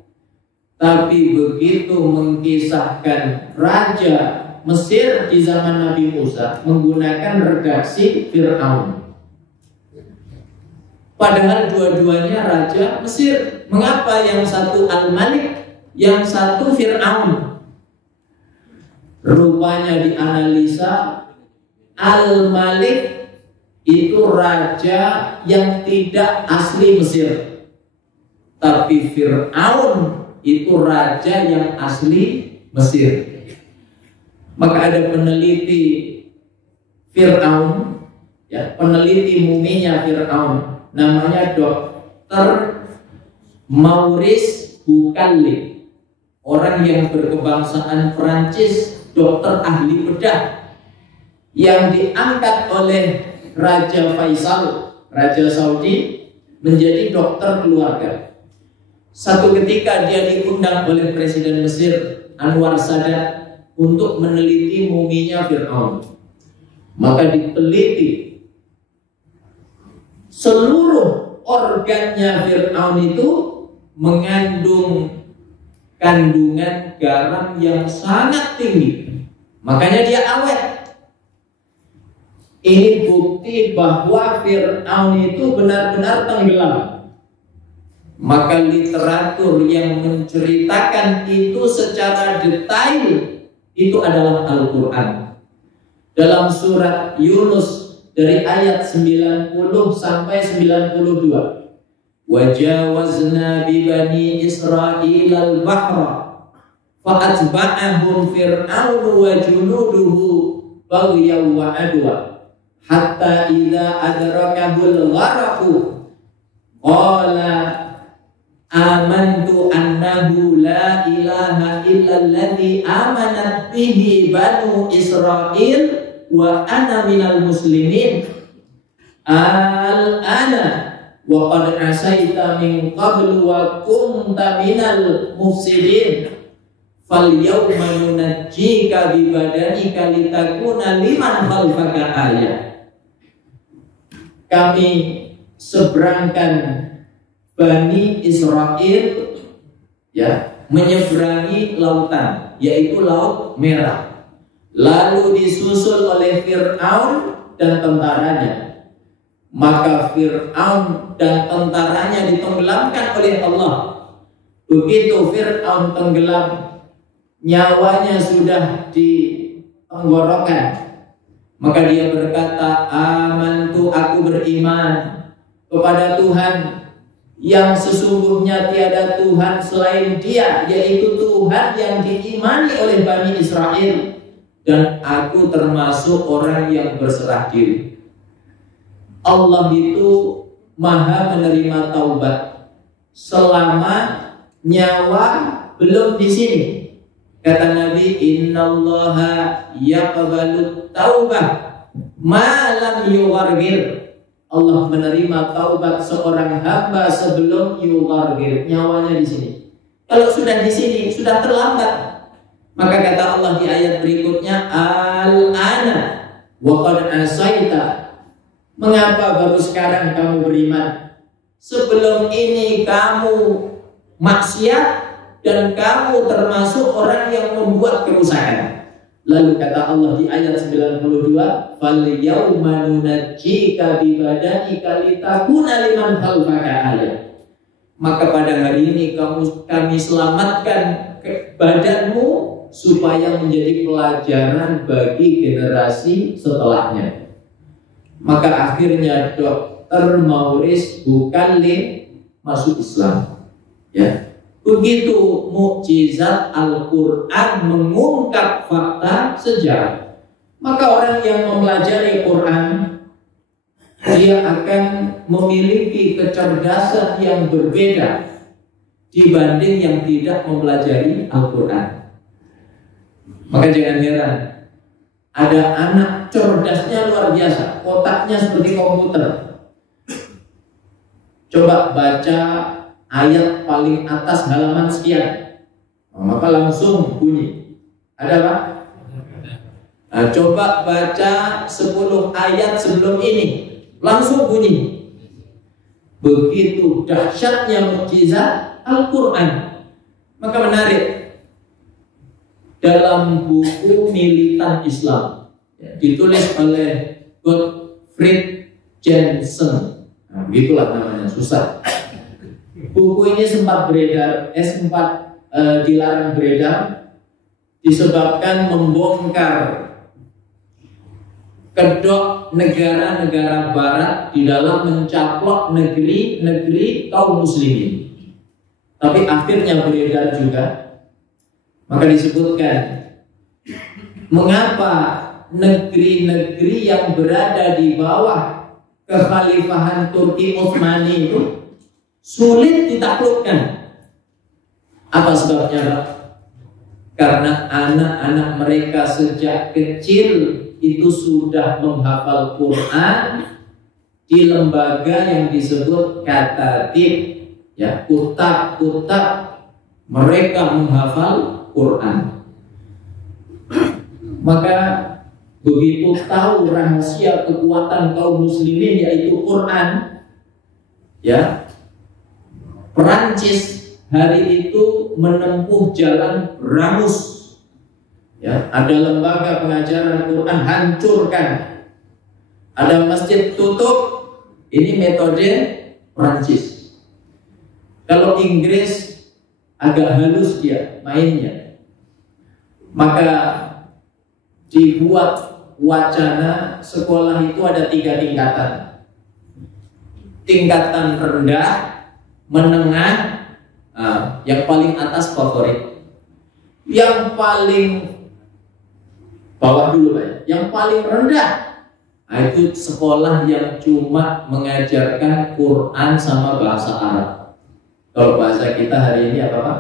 Tapi begitu mengkisahkan raja Mesir di zaman Nabi Musa menggunakan redaksi Fir'aun. Padahal dua-duanya raja Mesir. Mengapa yang satu Al-Malik, yang satu Fir'aun? Rupanya dianalisa, Al-Malik itu raja yang tidak asli Mesir, tapi Fir'aun itu raja yang asli Mesir. Maka ada peneliti Fir'aun, ya, peneliti muminya Fir'aun, namanya Dr. Maurice Bucaille, orang yang berkebangsaan Prancis, dokter ahli bedah, yang diangkat oleh Raja Faisal, Raja Saudi, menjadi dokter keluarga. Satu ketika dia diundang oleh Presiden Mesir Anwar Sadat untuk meneliti muminya Fir'aun. Maka diteliti seluruh organnya Fir'aun itu mengandung kandungan garam yang sangat tinggi. Makanya dia awet. Ini bukti bahwa Fir'aun itu benar-benar tenggelam. Maka literatur yang menceritakan itu secara detail itu adalah Al-Quran. Dalam surat Yunus dari ayat 90 sampai 92. Wajawazna bi bani Israil al-bahra fa'atba'ahum Fir'aun wa junuduhu baghyaw wa adwa hatta idza adrakahul gharaqu qala amantu annahu la ilaha illalladzi amanat bihi banu Israil wa ana minal muslimin al-ana wa qad asaita min qablu wa kunta minal mufsidin fal yawma nunajjika bi badanika litakuna liman khalfaka ayat. Kami seberangkan Bani Israel, ya, menyeberangi lautan, yaitu Laut Merah, lalu disusul oleh Fir'aun dan tentaranya. Maka Fir'aun dan tentaranya ditenggelamkan oleh Allah. Begitu Fir'aun tenggelam, nyawanya sudah di tenggorokan, maka dia berkata, amantu, aku beriman kepada Tuhan yang sesungguhnya tiada Tuhan selain Dia, yaitu Tuhan yang diimani oleh Bani Israel, dan aku termasuk orang yang berserah diri. Allah itu maha menerima taubat selama nyawa belum di sini. Kata Nabi, innallaha yaqbalut taubah ma lam yughargir. Allah menerima taubat seorang hamba sebelum yughargir, nyawanya di sini. Kalau sudah di sini sudah terlambat. Maka kata Allah di ayat berikutnya, al-ana wa qad asaita. Mengapa baru sekarang kamu beriman? Sebelum ini kamu maksiat dan kamu termasuk orang yang membuat kerusakan. Lalu kata Allah di ayat 92, fal yauma nunajjika bi badanika litakuna liman khalfaka ayat. Maka pada hari ini kami selamatkan badanmu supaya menjadi pelajaran bagi generasi setelahnya. Maka akhirnya Dr. Maurice Bucaille masuk Islam. Ya. Begitu mukjizat Al-Quran mengungkap fakta sejarah. Maka orang yang mempelajari Quran, dia akan memiliki kecerdasan yang berbeda dibanding yang tidak mempelajari Al-Quran. Maka jangan heran, ada anak cerdasnya luar biasa, otaknya seperti komputer. Coba baca ayat paling atas halaman sekian, maka langsung bunyi. Ada Pak? Nah, coba baca 10 ayat sebelum ini, langsung bunyi. begitu dahsyatnya mukjizat Al-Quran. Maka menarik, dalam buku Militan Islam ditulis oleh Gottfried Jensen, nah, begitulah namanya, susah. Buku ini sempat beredar, dilarang beredar disebabkan membongkar kedok negara-negara barat di dalam mencaplok negeri-negeri kaum muslimin. Tapi akhirnya beredar juga. Maka disebutkan mengapa negeri-negeri yang berada di bawah kekhalifahan Turki Utsmani itu sulit ditaklukkan. Apa sebabnya, Pak? Karena anak-anak mereka sejak kecil itu sudah menghafal Quran di lembaga yang disebut katatib, ya, kutab mereka menghafal Quran. Maka begitu tahu rahasia kekuatan kaum muslimin yaitu Quran, ya, Perancis hari itu menempuh jalan Ramus. Ya, ada lembaga pengajaran Quran, hancurkan. Ada masjid, tutup. Ini metode Prancis. Kalau Inggris agak halus dia mainnya. Maka dibuat wacana sekolah itu ada 3 tingkatan. Tingkatan rendah, menengah, yang paling atas favorit. Yang paling bawah dulu, Pak. Yang paling rendah itu sekolah yang cuma mengajarkan Quran sama bahasa Arab. Kalau bahasa kita hari ini apa, Pak?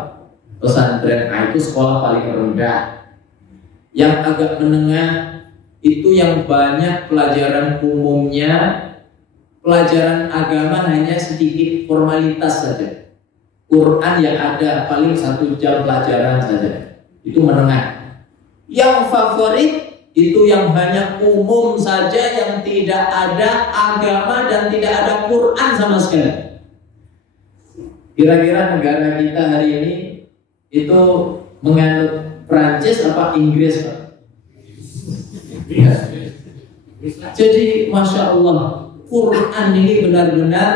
Pesantren. Itu sekolah paling rendah. Yang agak menengah itu yang banyak pelajaran umumnya, pelajaran agama hanya sedikit formalitas saja. Quran yang ada paling 1 jam pelajaran saja. Itu menengah. Yang favorit itu yang hanya umum saja, yang tidak ada agama dan tidak ada Quran sama sekali. Kira-kira negara kita hari ini itu menganut Prancis apa Inggris, Pak? Ya. Jadi Masya Allah, Quran ini benar-benar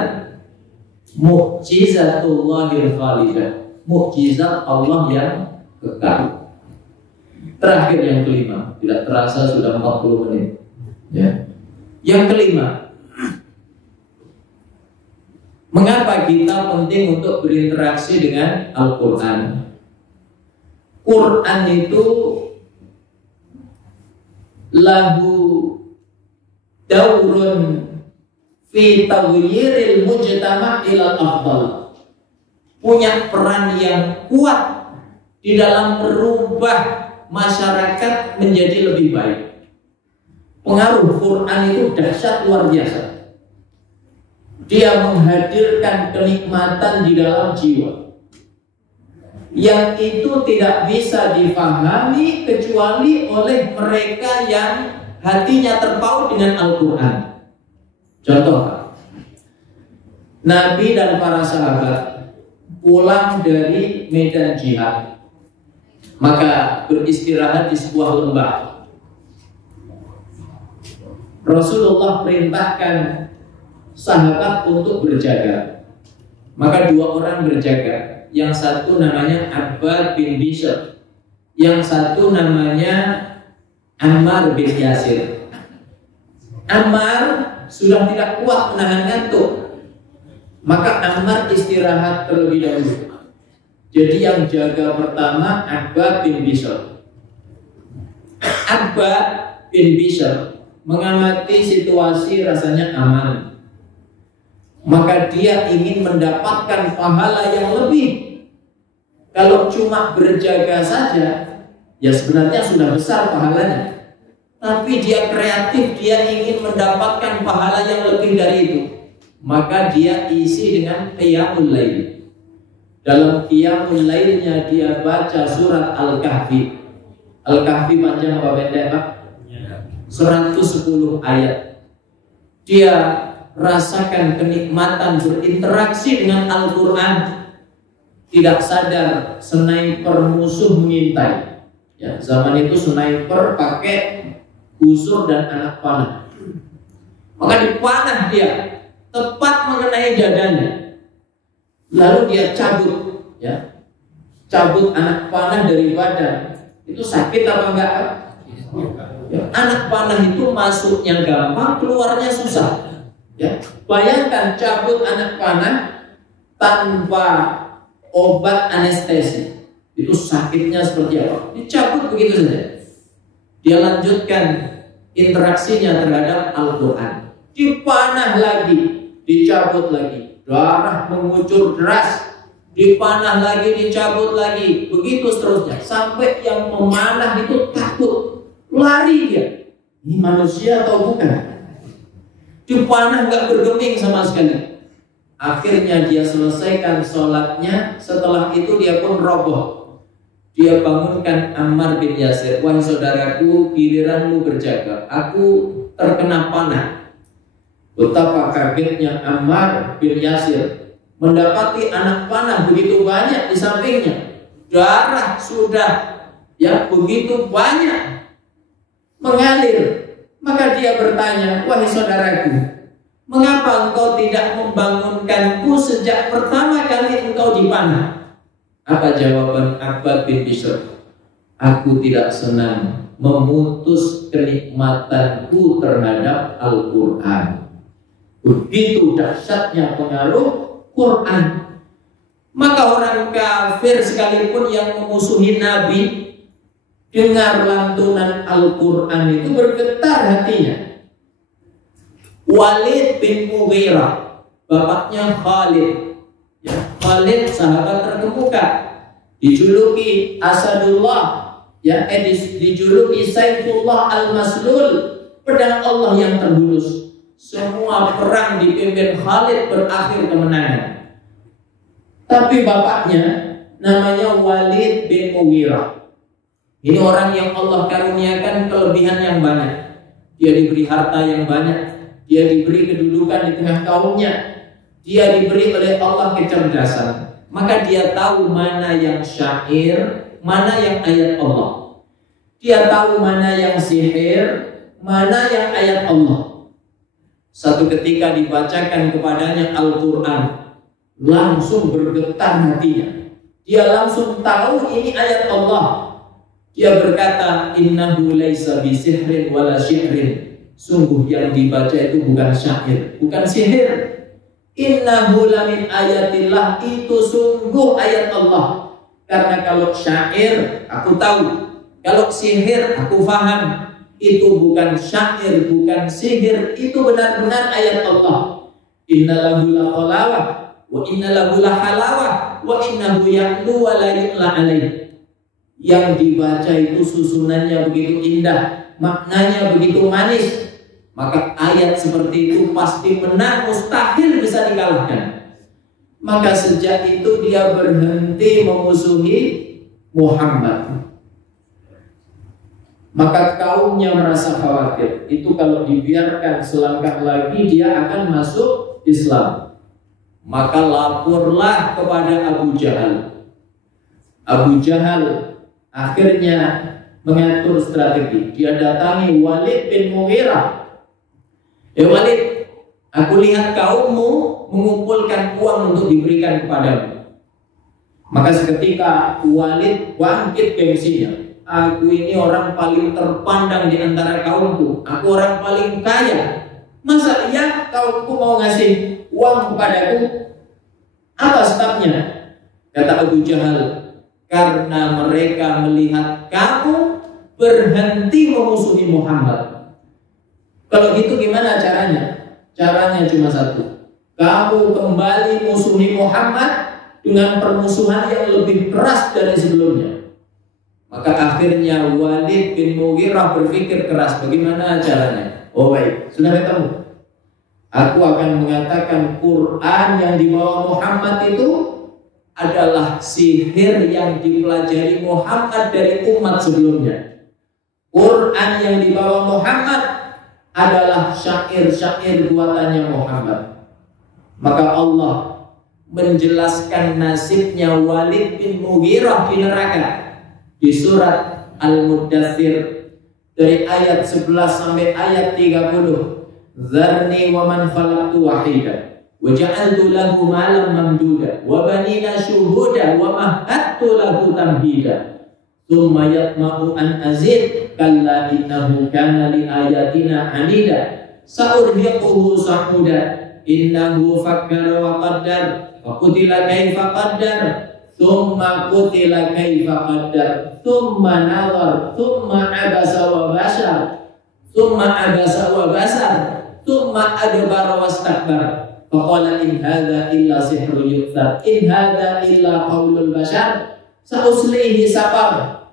mukjizatullahil khalidah, mukjizat Allah yang kekal. Terakhir yang kelima, tidak terasa sudah 40 menit. Ya. Yang kelima, mengapa kita penting untuk berinteraksi dengan Al-Quran? Quran itu lahu daurun fi taghyiril mujtama' ilal afdal, punya peran yang kuat di dalam merubah masyarakat menjadi lebih baik. Pengaruh Quran itu dahsyat, luar biasa. Dia menghadirkan kenikmatan di dalam jiwa yang itu tidak bisa difahami kecuali oleh mereka yang hatinya terpaut dengan Al-Quran. Contoh, Nabi dan para sahabat pulang dari medan jihad, maka beristirahat di sebuah lembah. Rasulullah perintahkan sahabat untuk berjaga. Maka 2 orang berjaga. Yang satu namanya Abbad bin Bishr, yang satu namanya Ammar bin Yasir. Ammar sudah tidak kuat menahan ngantuk, maka Ammar istirahat terlebih dahulu. Jadi yang jaga pertama Abbad bin Bishr. Abbad bin Bishr mengamati situasi, rasanya aman. Maka dia ingin mendapatkan pahala yang lebih. Kalau cuma berjaga saja, ya sebenarnya sudah besar pahalanya. Tapi dia kreatif, dia ingin mendapatkan pahala yang lebih dari itu. Maka dia isi dengan qiyamul lail. Dalam qiyamul lailnya dia baca surat Al-Kahfi. Al-Kahfi panjang apa pendek, Pak? 110 ayat. Dia rasakan kenikmatan berinteraksi dengan Al-Quran, tidak sadar sniper musuh mengintai. Ya, zaman itu sniper pakai busur dan anak panah. Maka dipanah dia tepat mengenai dadanya. Lalu dia cabut, ya, cabut anak panah dari badan. Itu sakit apa enggak? Ya, anak panah itu masuknya gampang, keluarnya susah. Ya, bayangkan cabut anak panah tanpa obat anestesi, itu sakitnya seperti apa? Dicabut begitu saja. Dia lanjutkan interaksinya terhadap Al-Quran. Dipanah lagi, dicabut lagi, darah mengucur deras. Dipanah lagi, dicabut lagi, begitu seterusnya, sampai yang memanah itu takut, lari dia. Ini manusia atau bukan? Dipanah nggak bergeming sama sekali. Akhirnya dia selesaikan sholatnya. Setelah itu dia pun roboh. Dia bangunkan Ammar bin Yasir. Wahai saudaraku, giliranmu berjaga, aku terkena panah. Betapa kagetnya Ammar bin Yasir mendapati anak panah begitu banyak di sampingnya. Darah sudah begitu banyak mengalir. Maka dia bertanya, wahai saudaraku, mengapa engkau tidak membangunkanku sejak pertama kali engkau dipanah? Apa jawaban Abbad bin Bishr? Aku tidak senang memutus kenikmatanku terhadap Al-Quran. Begitu dahsyatnya pengaruh Quran. Maka orang kafir sekalipun yang memusuhi Nabi, dengar lantunan Al-Quran itu bergetar hatinya. Walid bin Mughirah, bapaknya Khalid, Khalid sahabat terkemuka, dijuluki Asadullah, dijuluki Saifullah Al-Maslul, pedang Allah yang terhunus. Semua perang dipimpin Khalid berakhir kemenangan. Tapi bapaknya namanya Walid bin Mughirah. Ini orang yang Allah karuniakan kelebihan yang banyak. Dia diberi harta yang banyak, dia diberi kedudukan di tengah kaumnya, dia diberi oleh Allah kecerdasan. Maka dia tahu mana yang syair, mana yang ayat Allah. Dia tahu mana yang sihir, mana yang ayat Allah. Satu ketika dibacakan kepadanya Al-Quran, langsung bergetar hatinya. Dia langsung tahu ini ayat Allah. Dia berkata, innahu laisa bisihrin wala syi'rin. Sungguh yang dibaca itu bukan syair, bukan sihir. Innahu lamin ayatillah, itu sungguh ayat Allah. Karena kalau syair aku tahu, kalau sihir aku faham. Itu bukan syair, bukan sihir, itu benar-benar ayat Allah. Innalahu la halawah wa innalahu la halawah wa innahu ya'lu wa la yu'la alaih. Yang dibaca itu susunannya begitu indah, maknanya begitu manis. Maka ayat seperti itu pasti menang, mustahil bisa dikalahkan. Maka sejak itu dia berhenti memusuhi Muhammad. Maka kaumnya merasa khawatir. Itu kalau dibiarkan selangkah lagi dia akan masuk Islam. Maka laporlah kepada Abu Jahal. Abu Jahal akhirnya mengatur strategi. Dia datangi Walid bin Mughirah. Walid, aku lihat kaummu mengumpulkan uang untuk diberikan kepadamu. Maka seketika Walid bangkit gengsinya. Aku ini orang paling terpandang di antara kaumku. Aku orang paling kaya. Masa iya kaumku mau ngasih uang kepadaku? Apa sebabnya? Kata Abu Jahal, karena mereka melihat kamu berhenti memusuhi Muhammad. Kalau gitu gimana caranya? Caranya cuma satu. Kamu kembali musuhi Muhammad dengan permusuhan yang lebih keras dari sebelumnya. Maka akhirnya Walid bin Mughirah berpikir keras, bagaimana caranya? Oh baik, sudah ketemu. Aku akan mengatakan Quran yang dibawa Muhammad itu adalah sihir yang dipelajari Muhammad dari umat sebelumnya. Quran yang dibawa Muhammad adalah syair-syair buatannya Muhammad. Maka Allah menjelaskan nasibnya Walid bin Mughirah di neraka di surat Al-Muddathir dari ayat 11 sampai ayat 30. Zarni wa man khalaqtu wahida wa ja'altu lahu malan mamduda wa banina syuhuda wa mahattu lahu tamhida thumma yatma'u an azid kalla innahu kana li ayatina anida sa'urhiquhu sahuda innahu fakkara wa qaddar wa qutila kaifa qaddar thumma qutila kaifa qaddar thumma nazar thumma abasa wa bashar thumma abasa wa basar thumma adbara wastakbar faqala in hadza illa sihrun yu'thar in hadza illa qaulul bashar sa'uslihi saqar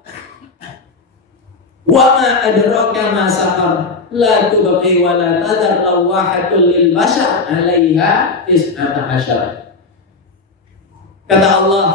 wa ma adraka ma saqar la tubqi wa la tadar lawahatul lil bashar 'alaiha 19. Kata Allah,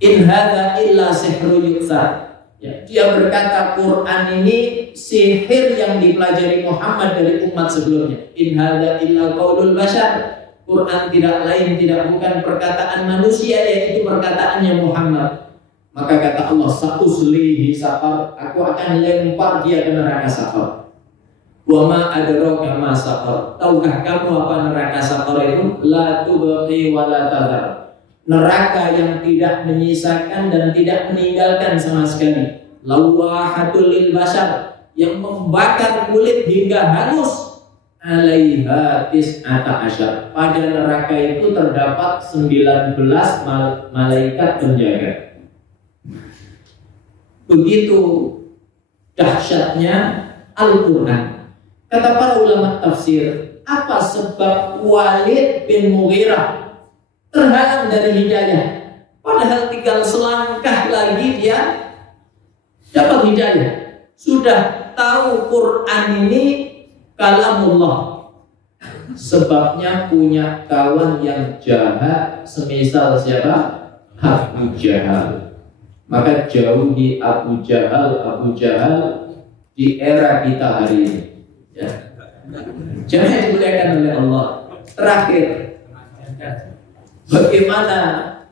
in hadza illa sihrun yu'thar. Ya, dia berkata Quran ini sihir yang dipelajari Muhammad dari umat sebelumnya. In hadza illa qaulul bashar. Quran tidak lain tidak bukan perkataan manusia, yaitu perkataannya Muhammad. Maka kata Allah, sa'uslihi saqar, aku akan lempar dia ke neraka saqar. Wa ma adraka ma saqar. Tahukah kamu apa neraka saqar itu? La tubqi wa la tadhar. Neraka yang tidak menyisakan dan tidak meninggalkan sama sekali. Lawahatul lil bashar, yang membakar kulit hingga hangus. 'Alaiha 19. Pada neraka itu terdapat 19 malaikat penjaga. Begitu dahsyatnya Al-Quran. Kata para ulama tafsir, apa sebab Walid bin Mughirah terhalang dari hidayah? Padahal tinggal selangkah lagi dia dapat hidayah. Sudah tahu Quran ini kalamullah. Sebabnya punya kawan yang jahat, semisal siapa? Abu Jahal. Maka jauhi Abu Jahal di era kita hari ini. Ya. Jangan dimuliakan oleh Allah. Terakhir, bagaimana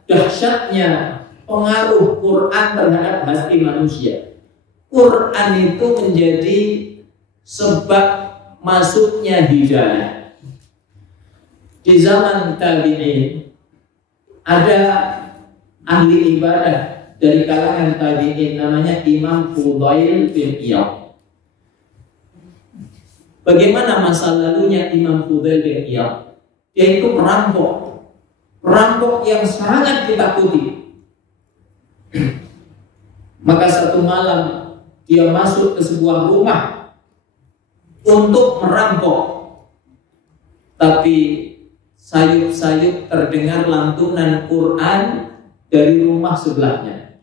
dahsyatnya pengaruh Quran terhadap hati manusia. Quran itu menjadi sebab masuknya hidayah. Di zaman tabi'in ada ahli ibadah dari kalangan tabi'in namanya Imam Fudail bin Iyad. Bagaimana masa lalunya Imam Fudail bin Iyad? Dia itu perampok yang sangat ditakuti. Maka satu malam dia masuk ke sebuah rumah untuk merampok, tapi sayup-sayup terdengar lantunan Quran dari rumah sebelahnya.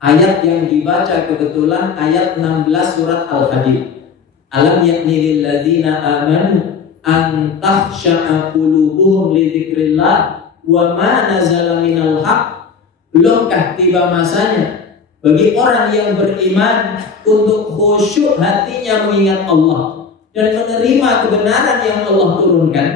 Ayat yang dibaca kebetulan ayat 16 surat Al-Hadid. Alam yakni lil ladzina amanu an takhsha'a qulubuhum li dzikrillah wa ma nazala minal haqq. Belumkah tiba masanya bagi orang yang beriman untuk khusyuk hatinya mengingat Allah dan menerima kebenaran yang Allah turunkan.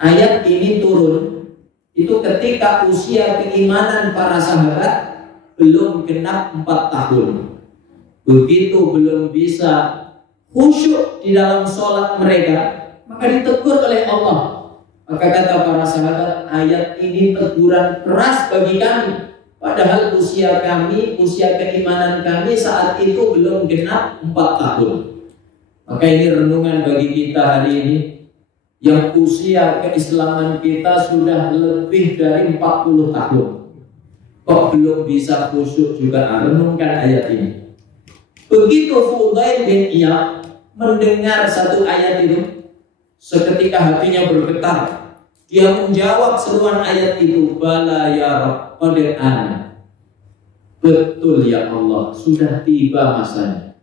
Ayat ini turun itu ketika usia keimanan para sahabat belum genap 4 tahun. Begitu belum bisa khusyuk di dalam sholat mereka, maka ditegur oleh Allah. Maka kata para sahabat, ayat ini teguran keras bagi kami. Padahal usia keimanan kami saat itu belum genap 4 tahun. Maka ini renungan bagi kita hari ini, yang usia keislaman kita sudah lebih dari 40 tahun. Kok belum bisa khusyuk juga? Renungkan ayat ini. Begitu Fudail bin Iyad mendengar satu ayat itu, seketika hatinya bergetar. Dia menjawab seruan ayat itu, bala ya Rabb, qad ana. Betul ya Allah, sudah tiba masanya.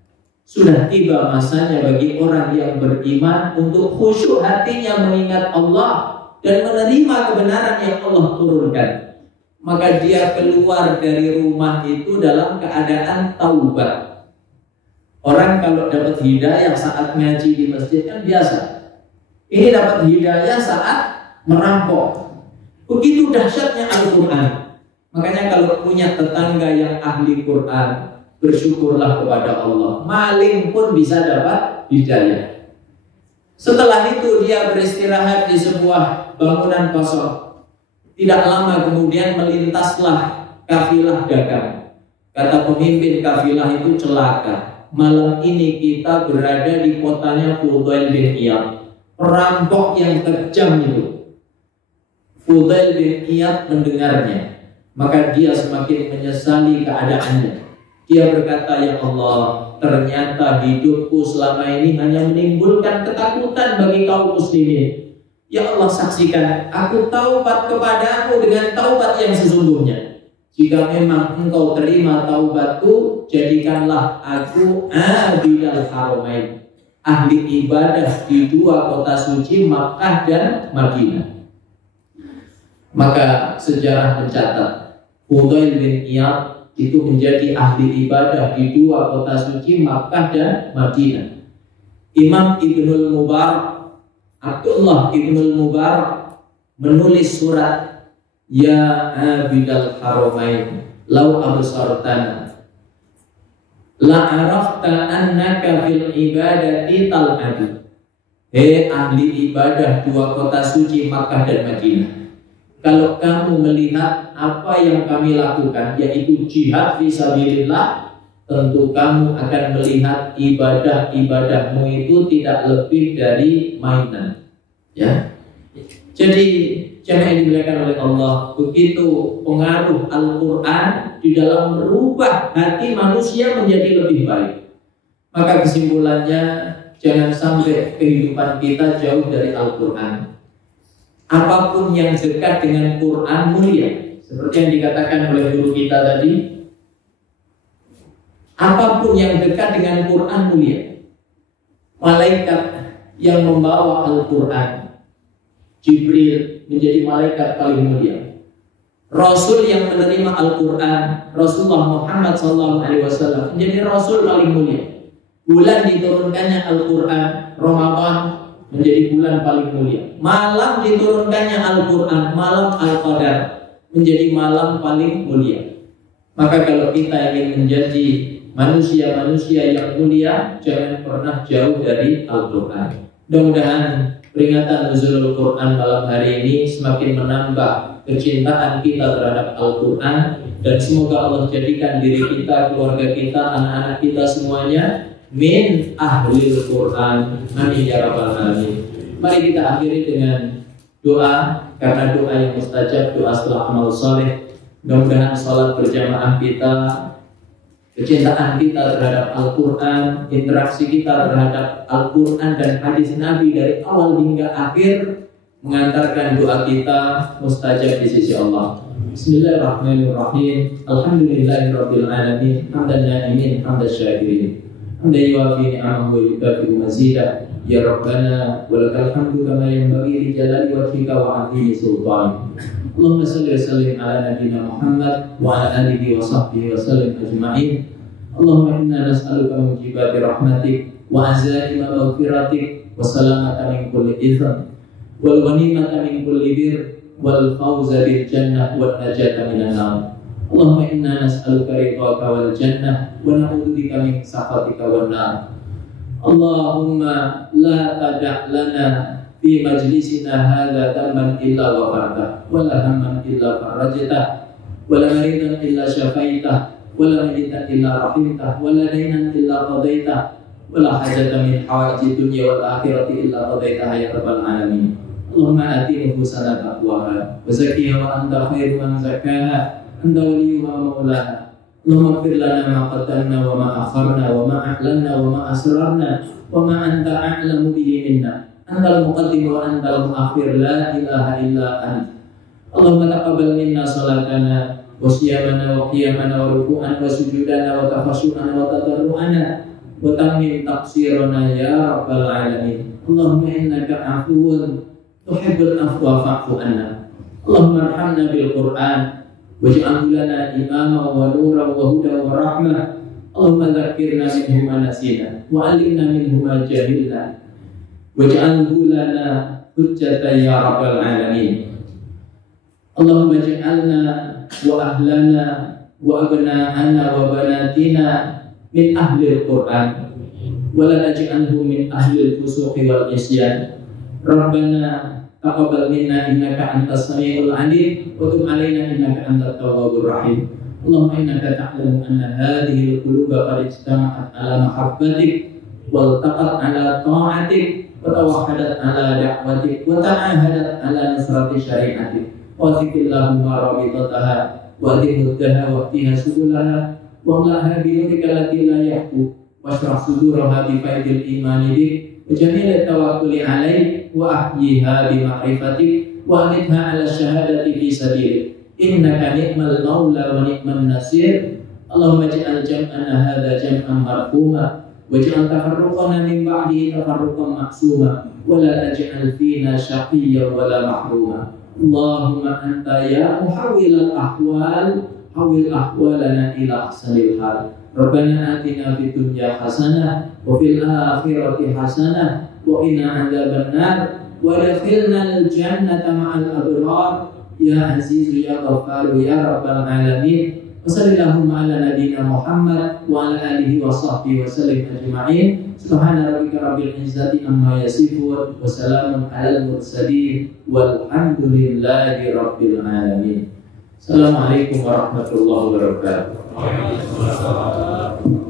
Sudah tiba masanya bagi orang yang beriman untuk khusyuk hatinya mengingat Allah dan menerima kebenaran yang Allah turunkan. Maka dia keluar dari rumah itu dalam keadaan taubat. Orang kalau dapat hidayah saat ngaji di masjid kan biasa. Ini dapat hidayah saat merampok. Begitu dahsyatnya Al-Quran. Makanya kalau punya tetangga yang ahli Quran, bersyukurlah kepada Allah. Maling pun bisa dapat hidayah. Setelah itu dia beristirahat di sebuah bangunan kosong. Tidak lama kemudian melintaslah kafilah dagang. Kata pemimpin kafilah itu, celaka. Malam ini kita berada di kotanya Fudail bin Iyad. Perampok yang kejam itu. Fudail bin Iyad mendengarnya. Maka dia semakin menyesali keadaannya. Dia berkata, ya Allah, ternyata hidupku selama ini hanya menimbulkan ketakutan bagi kaum muslimin. Ya Allah, saksikan, aku taubat kepadamu dengan taubat yang sesungguhnya. Jika memang engkau terima taubatku, jadikanlah aku abidal haramain, ahli ibadah di dua kota suci Makkah dan Madinah. Maka sejarah mencatat Fudail bin Iyad itu menjadi ahli ibadah di dua kota suci Makkah dan Madinah. Imam Ibnul Mubarak, Abdullah Ibnul Mubarak menulis surat, ya abidal haramain lau absartana la arafta annaka fil ibadati tal'abi. Hei ahli ibadah dua kota suci Makkah dan Madinah, kalau kamu melihat apa yang kami lakukan, yaitu jihad fisabilillah, tentu kamu akan melihat ibadah-ibadahmu itu tidak lebih dari mainan. Ya. Jadi jemaah yang dimuliakan oleh Allah, begitu pengaruh Al-Quran di dalam merubah hati manusia menjadi lebih baik. Maka kesimpulannya, jangan sampai kehidupan kita jauh dari Al-Quran. Apapun yang dekat dengan Quran mulia, seperti yang dikatakan oleh guru kita tadi. Apapun yang dekat dengan Quran mulia. Malaikat yang membawa Al-Quran, Jibril, menjadi malaikat paling mulia. Rasul yang menerima Al-Quran, Rasulullah Muhammad SAW, menjadi Rasul paling mulia. Bulan diturunkannya Al-Quran, Ramadan, menjadi bulan paling mulia. Malam diturunkannya Al-Quran, malam Al-Qadar, menjadi malam paling mulia. Maka kalau kita ingin menjadi manusia-manusia yang mulia, jangan pernah jauh dari Al-Quran. Mudah-mudahan peringatan Nuzulul Quran malam hari ini semakin menambah kecintaan kita terhadap Al-Quran, dan semoga Allah jadikan diri kita, keluarga kita, anak-anak kita semuanya min ahlil Quran. Amin ya rabbal alamin. Mari kita akhiri dengan doa, karena doa yang mustajab, doa setelah amal soleh. Mudah-mudahan salat berjamaah kita, kecintaan kita terhadap Al-Quran, interaksi kita terhadap Al-Quran dan hadis Nabi dari awal hingga akhir mengantarkan doa kita mustajab di sisi Allah. Bismillahirrahmanirrahim. Alhamdulillahirabbil alamin. Hamdan na'imin, hamdan syakirin. Hamdan yuwafi ni'amahu wa yukafi'u mazidah. Ya Rabbana walakal hamdu kama yanbaghi li jalali wajhika wa 'azimi sultanik. Allahumma shalli wa sallim ala nabiyyina Muhammad wa ala alihi wa sahbihi wa sallim ajma'in. Allahumma inna nas'aluka mujibati rahmatik wa azaima maghfiratik wa salamata min kulli itham wal ghanimata min kulli bir wal fawza bil jannah wa najata minan nar. Allahumma inna nas'aluka ridhaka wal jannah wa na'udzubika min sakhatika wan nar. Allahumma la tada' lana fi majlisina hadza dhanban illa ghafarta wa la hamman illa farajta wa la maridan illa syafaita wa la mayitan illa rahimta wa la dainan illa qadaita wa la hajatan min hawaiji dunya wal akhirati illa qadaitaha ya rabbal alamin. Allahumma ati nufusana taqwaha wa zakkiha wa anta khairu man zakkaha anta waliyuha wa maulaha. Allahumma ighfir lana ma qaddamna wa ma akharna wa ma a'lanna wa ma asrarna wa ma anta a'lamu bihi minna. Antal muqaddim wa antal muakhir, la ilaha illa anta. Allahumma taqabbal minna salatana wa siyamana wa qiyamana wa ruku'ana wa sujudana wa takhashu'ana wa tadarru'ana wa tammim taqsirana ya rabbal alamin. Allahumma innaka afuwun tuhibbul afwa fa'fu anna. Allahumma arhamna bil Qur'an waj'alhu lana imama wa nuran wa hudan wa rahmah. Allahumma dzakkirna minhu ma nasina wa 'allimna minhu ma jahilna waj'alhu lana hujjatan ya rabbal alamin. Allahumma ij'alna wa ahlana wa abna'ana wa banatina min ahli al-Qur'an wa la taj'alhu min ahli al-fusuqi wal isyan. Rabbana taqabbal minna innaka antas samiul 'alim wa tub 'alaina innaka antat tawwabur rahim. Allahumma innaka ta'lamu anna hadhihi al-quluba qad ijtama'at 'ala mahabbatik wal taqat 'ala ta'atik wa tawahhadat 'ala da'watik wa ta'ahadat 'ala nasrati syari'atik. Wa dzikillahumma rabitataha wa dimuddaha wa ihtiha subulaha wa amlaha bi nurika allati la yahqu washrah suduraha bi faidil imani bik wa jamil tawakkuli 'alaik wa ahyiha bi ma'rifatik wa amitha 'ala syahadati fi sabilik. Innaka ni'mal maula wa ni'man nasir. Allahumma ij'al jam'ana hadza jam'an marhuma waj'al tafarruqana min ba'dihi tafarruqan ma'suma wa la taj'al fina shaqiyyan wa la mahruma. Allahumma anta ya muhawwilal ahwal hawwil ahwalana ila ahsanil hal. Rabbana atina fid dunya hasanah wa fil akhirati hasanah wa qina adzabannar wa adkhilnal jannata ma'al abrar ya aziz ya ghaffar ya rabbal alamin. Wassallallahu ala nabiyyina Muhammad wa ala alihi wa sahbihi wa sallam ajma'in. Subhana rabbika rabbil izzati amma yasifun wa salamun alal mursalin walhamdulillahi rabbil alamin. Assalamualaikum warahmatullahi wabarakatuh.